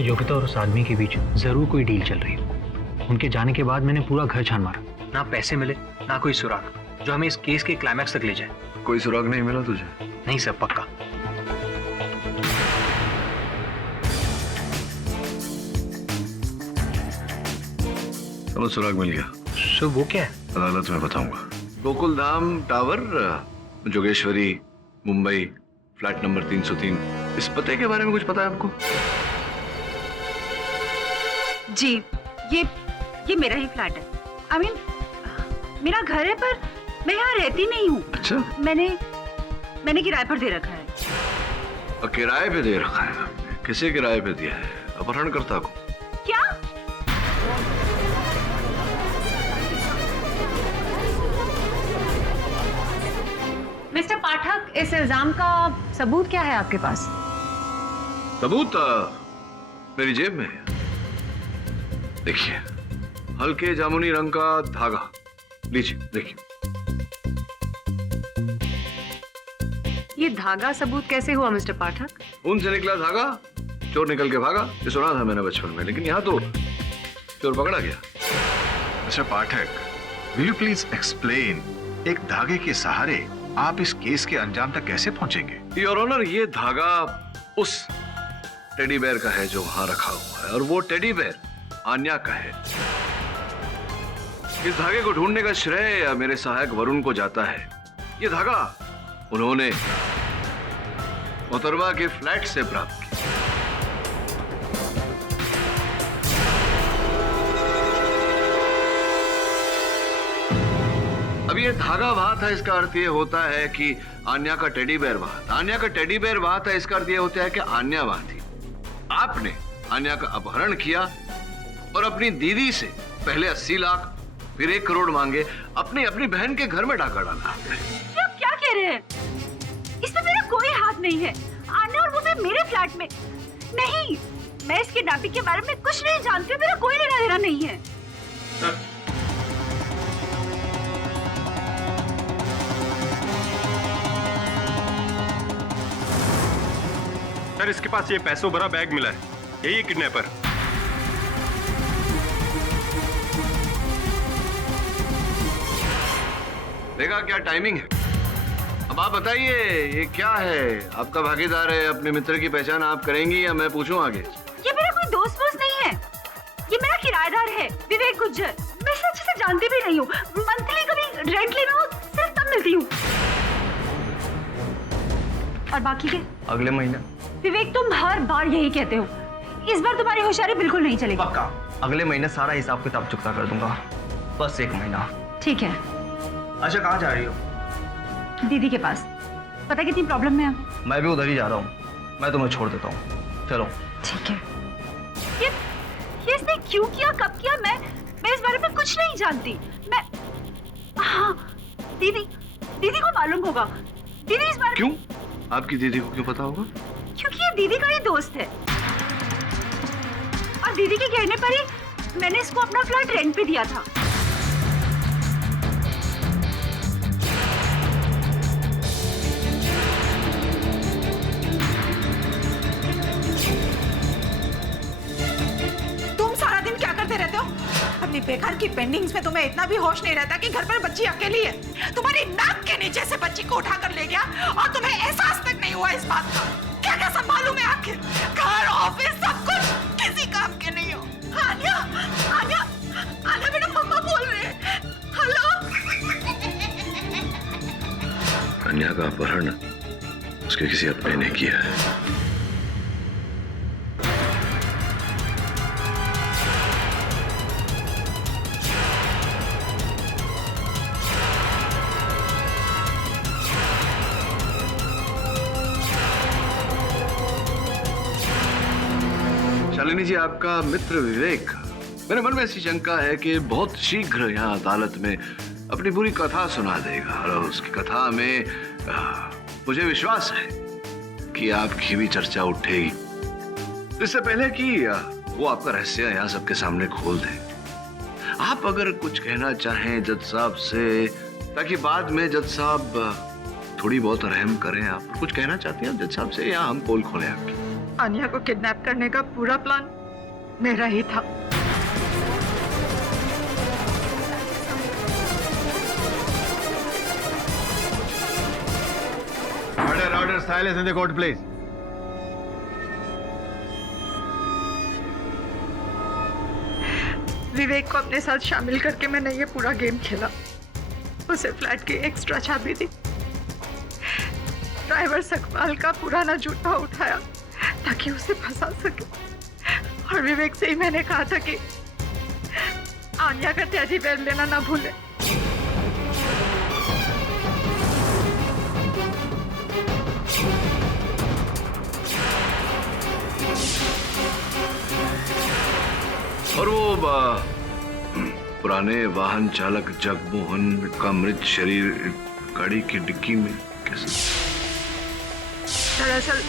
योगिता और उस आदमी के बीच जरूर कोई डील चल रही है। उनके जाने के बाद मैंने पूरा घर छान मारा, ना पैसे मिले ना कोई सुराग जो हमें इस केस के क्लाइमैक्स तक ले जाए। कोई सुराग नहीं मिला तुझे? नहीं सर, पक्का। चलो सुराग मिल गया। सर वो क्या है? अदालत में बताऊंगा। Gokul Dham tower, Jogeshwari, Mumbai, flat number 303। इस पते के बारे में कुछ पता है आपको? जी, ये मेरा ही फ्लैट है। I mean, मेरा घर है पर मैं यहाँ रहती नहीं हूँ। अच्छा। मैंने किराए पर दे रखा है। और किराए पे दे रखा है? किसे किराए पे दिया है? अपहरणकर्ता को? क्या? मिस्टर पाठक, इस इल्जाम का सबूत क्या है आपके पास? सबूत मेरी जेब में है। देखिए, हल्के जामुनी रंग का धागा, लीजिए देखिए। ये धागा सबूत कैसे हुआ मिस्टर पाठक? ऊन से निकला धागा, चोर निकल के भागा, ये सुना था मैंने बचपन में, लेकिन यहाँ तो चोर पकड़ा गया। Mister Pathak, will you please explain, एक धागे के सहारे आप इस केस के अंजाम तक कैसे पहुंचेंगे? योर ऑनर, ये धागा उस टेडी बेयर का है जो वहां रखा हुआ है, और वो टेडी बेयर आन्या का है। इस धागे को ढूंढने का श्रेय मेरे सहायक वरुण को जाता है। ये धागा उन्होंने मोहतरमा के फ्लैट से प्राप्त किया। अब ये धागा वहां था, इसका अर्थ ये होता है कि आन्या का टेडी बेयर वहां था। आन्या का टेडी बेयर वहां था, इसका अर्थ ये होता है कि आन्या वहां थी। आपने आन्या का अपहरण किया और अपनी दीदी से पहले 80 लाख फिर 1 करोड़ मांगे, अपनी बहन के घर में डाका डाला। आप क्या कह रहे हैं? इसमें मेरा कोई हाथ नहीं है। आन्या और वो भी मेरे फ्लैट में नहीं। मैं इसके किडनैपिंग के बारे में कुछ नहीं जानती हूँ, मेरा कोई लेना देना नहीं है। सर, इसके पास ये पैसों भरा बैग मिला है, यही किडनैपर। देखा क्या टाइमिंग है? अब आप बताइए, ये क्या है? आपका भागीदार है, अपने मित्र की पहचान आप करेंगी या मैं पूछूं आगे? ये मेरा कोई दोस्त नहीं है, ये मेरा किराएदार है, विवेक गुज्जर। मैं इसे अच्छे से जानती भी नहीं हूँ। मंथली कभी रेंट लेना हो सिर्फ तब मिलती हूँ। और बाकी के अगले महीना। विवेक, तुम हर बार यही कहते हो, इस बार तुम्हारी होशियारी बिल्कुल नहीं चलेगी। पक्का। अगले महीने सारा हिसाब किताब चुकता कर दूंगा, बस 1 महीना। ठीक है। अच्छा कहाँ जा रही हो? दीदी के पास। पता कितनी प्रॉब्लम में है। मैं भी उधर ही जा रहा हूँ, मैं तुम्हें छोड़ देता हूँ, चलो। ठीक है। ये इसने क्यों किया, कब किया, मैं इस बारे में कुछ नहीं जानती। मैं हाँ, दीदी को मालूम होगा। दीदी इस बारे क्यों? आपकी दीदी को क्यों पता होगा? क्योंकि ये दीदी का ही दोस्त है और दीदी के कहने पर ही मैंने इसको अपना फ्लैट रेंट पे दिया था। तुम सारा दिन क्या करते रहते हो? अपनी बेकार की पेंडिंग्स में तुम्हें इतना भी होश नहीं रहता कि घर पर बच्ची अकेली है। तुम्हारी नाक के नीचे से बच्ची को उठाकर ले गया और तुम्हें एहसास तक नहीं हुआ इस बात का। क्या क्या संभालूं मैं आखिर? घर, ऑफिस, सब कुछ किसी काम के नहीं हो। आन्या, आन्या, आन्या बेटा, मम्मा बोल रहे हैं। हेलो। अन्या का अपहरण उसके किसी अपने ने किया है। शालिनी जी, आपका मित्र विवेक, मेरे मन में ऐसी शंका है कि बहुत शीघ्र यहाँ अदालत में अपनी पूरी कथा सुना देगा और उसकी कथा में मुझे विश्वास है कि आपकी भी चर्चा उठेगी। इससे पहले कि वो आपका रहस्य यहाँ सबके सामने खोल दे, आप अगर कुछ कहना चाहें जज साहब से, ताकि बाद में जज साहब थोड़ी बहुत रहम करें। आप कुछ कहना चाहती हैं जज साहब से या हम पोल खोलें आपकी? आन्या को किडनैप करने का पूरा प्लान मेरा ही था। Order silence in the court, please. विवेक को अपने साथ शामिल करके मैंने ये पूरा गेम खेला। उसे फ्लैट की एक्स्ट्रा चाबी दी, ड्राइवर सकपाल का पुराना जूता उठाया ताकि उसे फंसा सके, और विवेक से ही मैंने कहा था कि आन्या का त्याजी बैर लेना ना भूले। और वो पुराने वाहन चालक जगमोहन का मृत शरीर गाड़ी की डिक्की में कैसे? दरअसल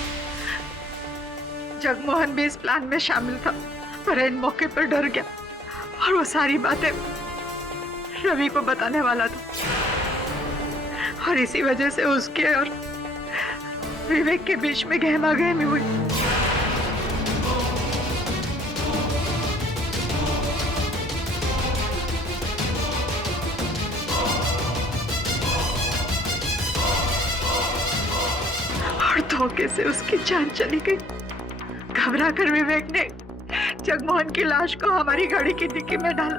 जगमोहन भी इस प्लान में शामिल था, पर इन मौके पर डर गया और वो सारी बातें रवि को बताने वाला था, और इसी वजह से उसके और विवेक के बीच में गहमागहमी हुई। और धोखे से उसकी जान चली गई। घबरा कर विवेक ने जगमोहन की लाश को हमारी गाड़ी की डिक्की में डाला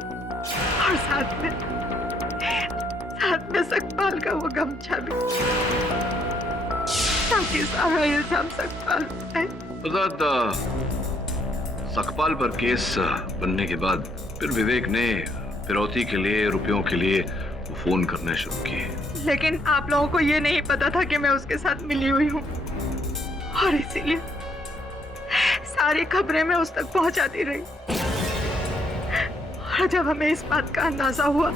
और साथ में सकपाल का वो गमछा भी, ताकि सारा इल्जाम सकपाल पे। सकपाल पर केस बनने के बाद फिर विवेक ने फिरौती के लिए, रुपयों के लिए फोन करने शुरू किए। लेकिन आप लोगों को ये नहीं पता था कि मैं उसके साथ मिली हुई हूँ, और इसीलिए सारी खबरें मैं उस तक पहुंचाती रही। और जब हमें इस बात का अंदाजा हुआ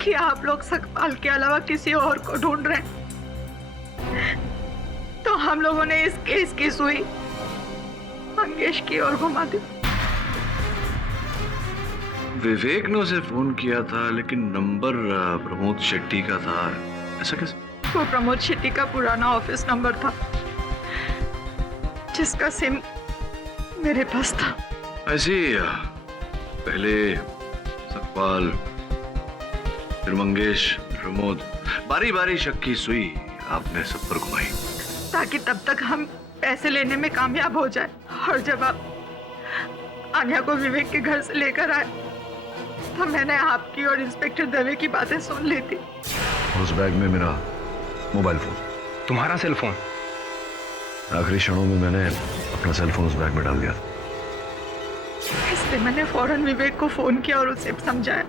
कि आप लोग सकपाल के अलावा किसी और को ढूंढ रहे हैं, तो हम लोगों ने इस केस की सुई मंगेश की ओर घुमा दी। विवेक ने उसे फोन किया था, लेकिन नंबर प्रमोद शेट्टी का था। ऐसा कैसे? वो प्रमोद शेट्टी का पुराना ऑफिस नंबर था, जिसका सिम मेरे पास था। ऐसी पहले सकपाल, फिर मंगेश, प्रमोद, बारी बारी शक की सुई आपने सब पर घुमाई, ताकि तब तक हम पैसे लेने में कामयाब हो जाए। और जब आप आन्या को विवेक के घर से लेकर आए, तो मैंने आपकी और इंस्पेक्टर दवे की बातें सुन ली थी। उस बैग में मेरा मोबाइल फोन। तुम्हारा सेल फोन? आखिरी क्षणों में मैंने अपना सेल फोन उस बैग में डाल दिया था। इस इसलिए मैंने फौरन विवेक को फोन किया और उसे समझाया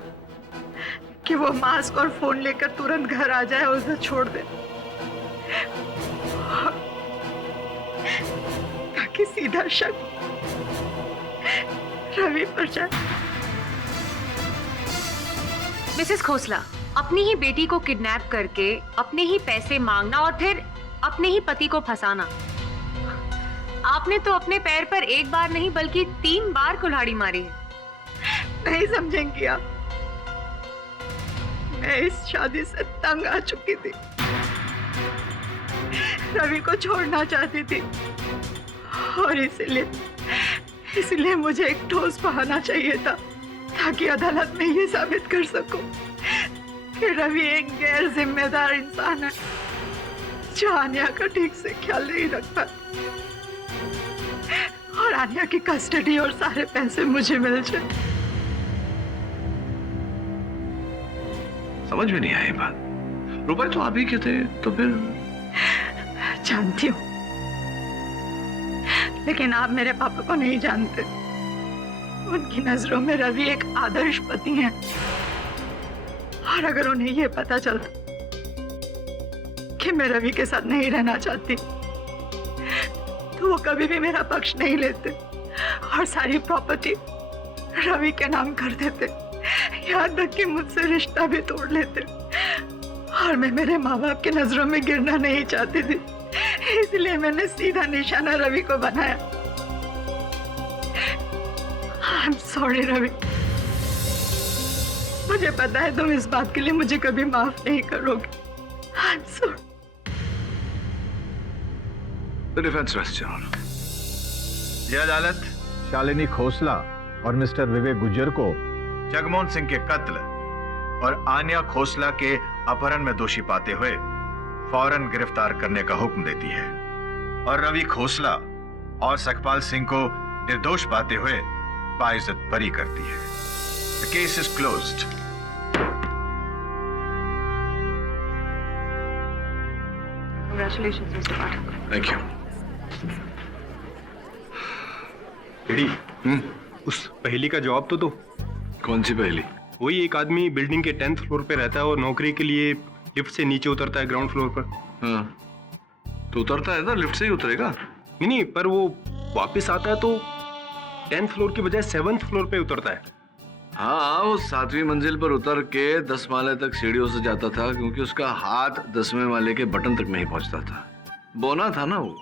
कि वो मास्क और फोन लेकर तुरंत घर आ जाए और उसे छोड़ दे, ताकि सीधा शक रवि पर जाए। मिसेस खोसला, अपनी ही बेटी को किडनैप करके अपने ही पैसे मांगना और फिर अपने ही पति को फंसाना, आपने तो अपने पैर पर एक बार नहीं बल्कि 3 बार कुल्हाड़ी मारी है। नहीं समझेंगी आप, मैं इस शादी से तंग आ चुकी थी, रवि को छोड़ना चाहती थी और इसलिए मुझे एक ठोस बहाना चाहिए था ताकि अदालत में ये साबित कर सकूं कि रवि एक गैर जिम्मेदार इंसान है जो आन्या का ठीक से ख्याल नहीं रखता और आन्या की कस्टडी और सारे पैसे मुझे मिल जाए। समझ में नहीं आई बात। रुपए तो आप ही के थे, तो फिर जानती हूँ, लेकिन आप मेरे पापा को नहीं जानते। उनकी नजरों में रवि एक आदर्श पति है और अगर उन्हें यह पता चलता कि मैं रवि के साथ नहीं रहना चाहती तो वो कभी भी मेरा पक्ष नहीं लेते और सारी प्रॉपर्टी रवि के नाम कर देते, यहाँ तक कि मुझसे रिश्ता भी तोड़ लेते। और मैं मेरे माँ बाप की नजरों में गिरना नहीं चाहती थी, इसलिए मैंने सीधा निशाना रवि को बनाया। आई एम सॉरी रवि, मुझे पता है तुम इस बात के लिए मुझे कभी माफ नहीं करोगे। I am sorry. The defence rest your honour. ये अदालत शालिनी खोसला और मिस्टर विवेक गुज्जर को जगमोहन सिंह के कत्ल और आन्या खोसला के अपहरण में दोषी पाते हुए फौरन गिरफ्तार करने का हुक्म देती है और रवि खोसला और सकपाल सिंह को निर्दोष पाते हुए बाइज्जत बरी करती है। The case is closed. Congratulations, Mr. Pathak. Thank you. Eddie, उस पहेली का जवाब तो दो। कौन सी पहेली? वही एक आदमी बिल्डिंग के 10th फ्लोर पे रहता है और नौकरी के लिए लिफ्ट से नीचे उतरता है ग्राउंड फ्लोर पर। हाँ, तो उतरता है ना, लिफ्ट से ही उतरेगा। नहीं, पर वो वापस आता है तो 10th फ्लोर की बजाय 7th फ्लोर पे उतरता है। हाँ, वो 7वीं मंजिल पर उतर के 10 माले तक सीढ़ियों से जाता था क्योंकि उसका हाथ 10वें माले के बटन तक नहीं पहुंचता था। बोना था ना वो।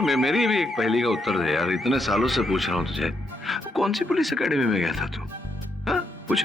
मेरी भी एक पहेली का उत्तर दे यार, इतने सालों से पूछ रहा हूँ तुझे। कौन सी पुलिस एकेडमी में गया था तू? हाँ, पूछ।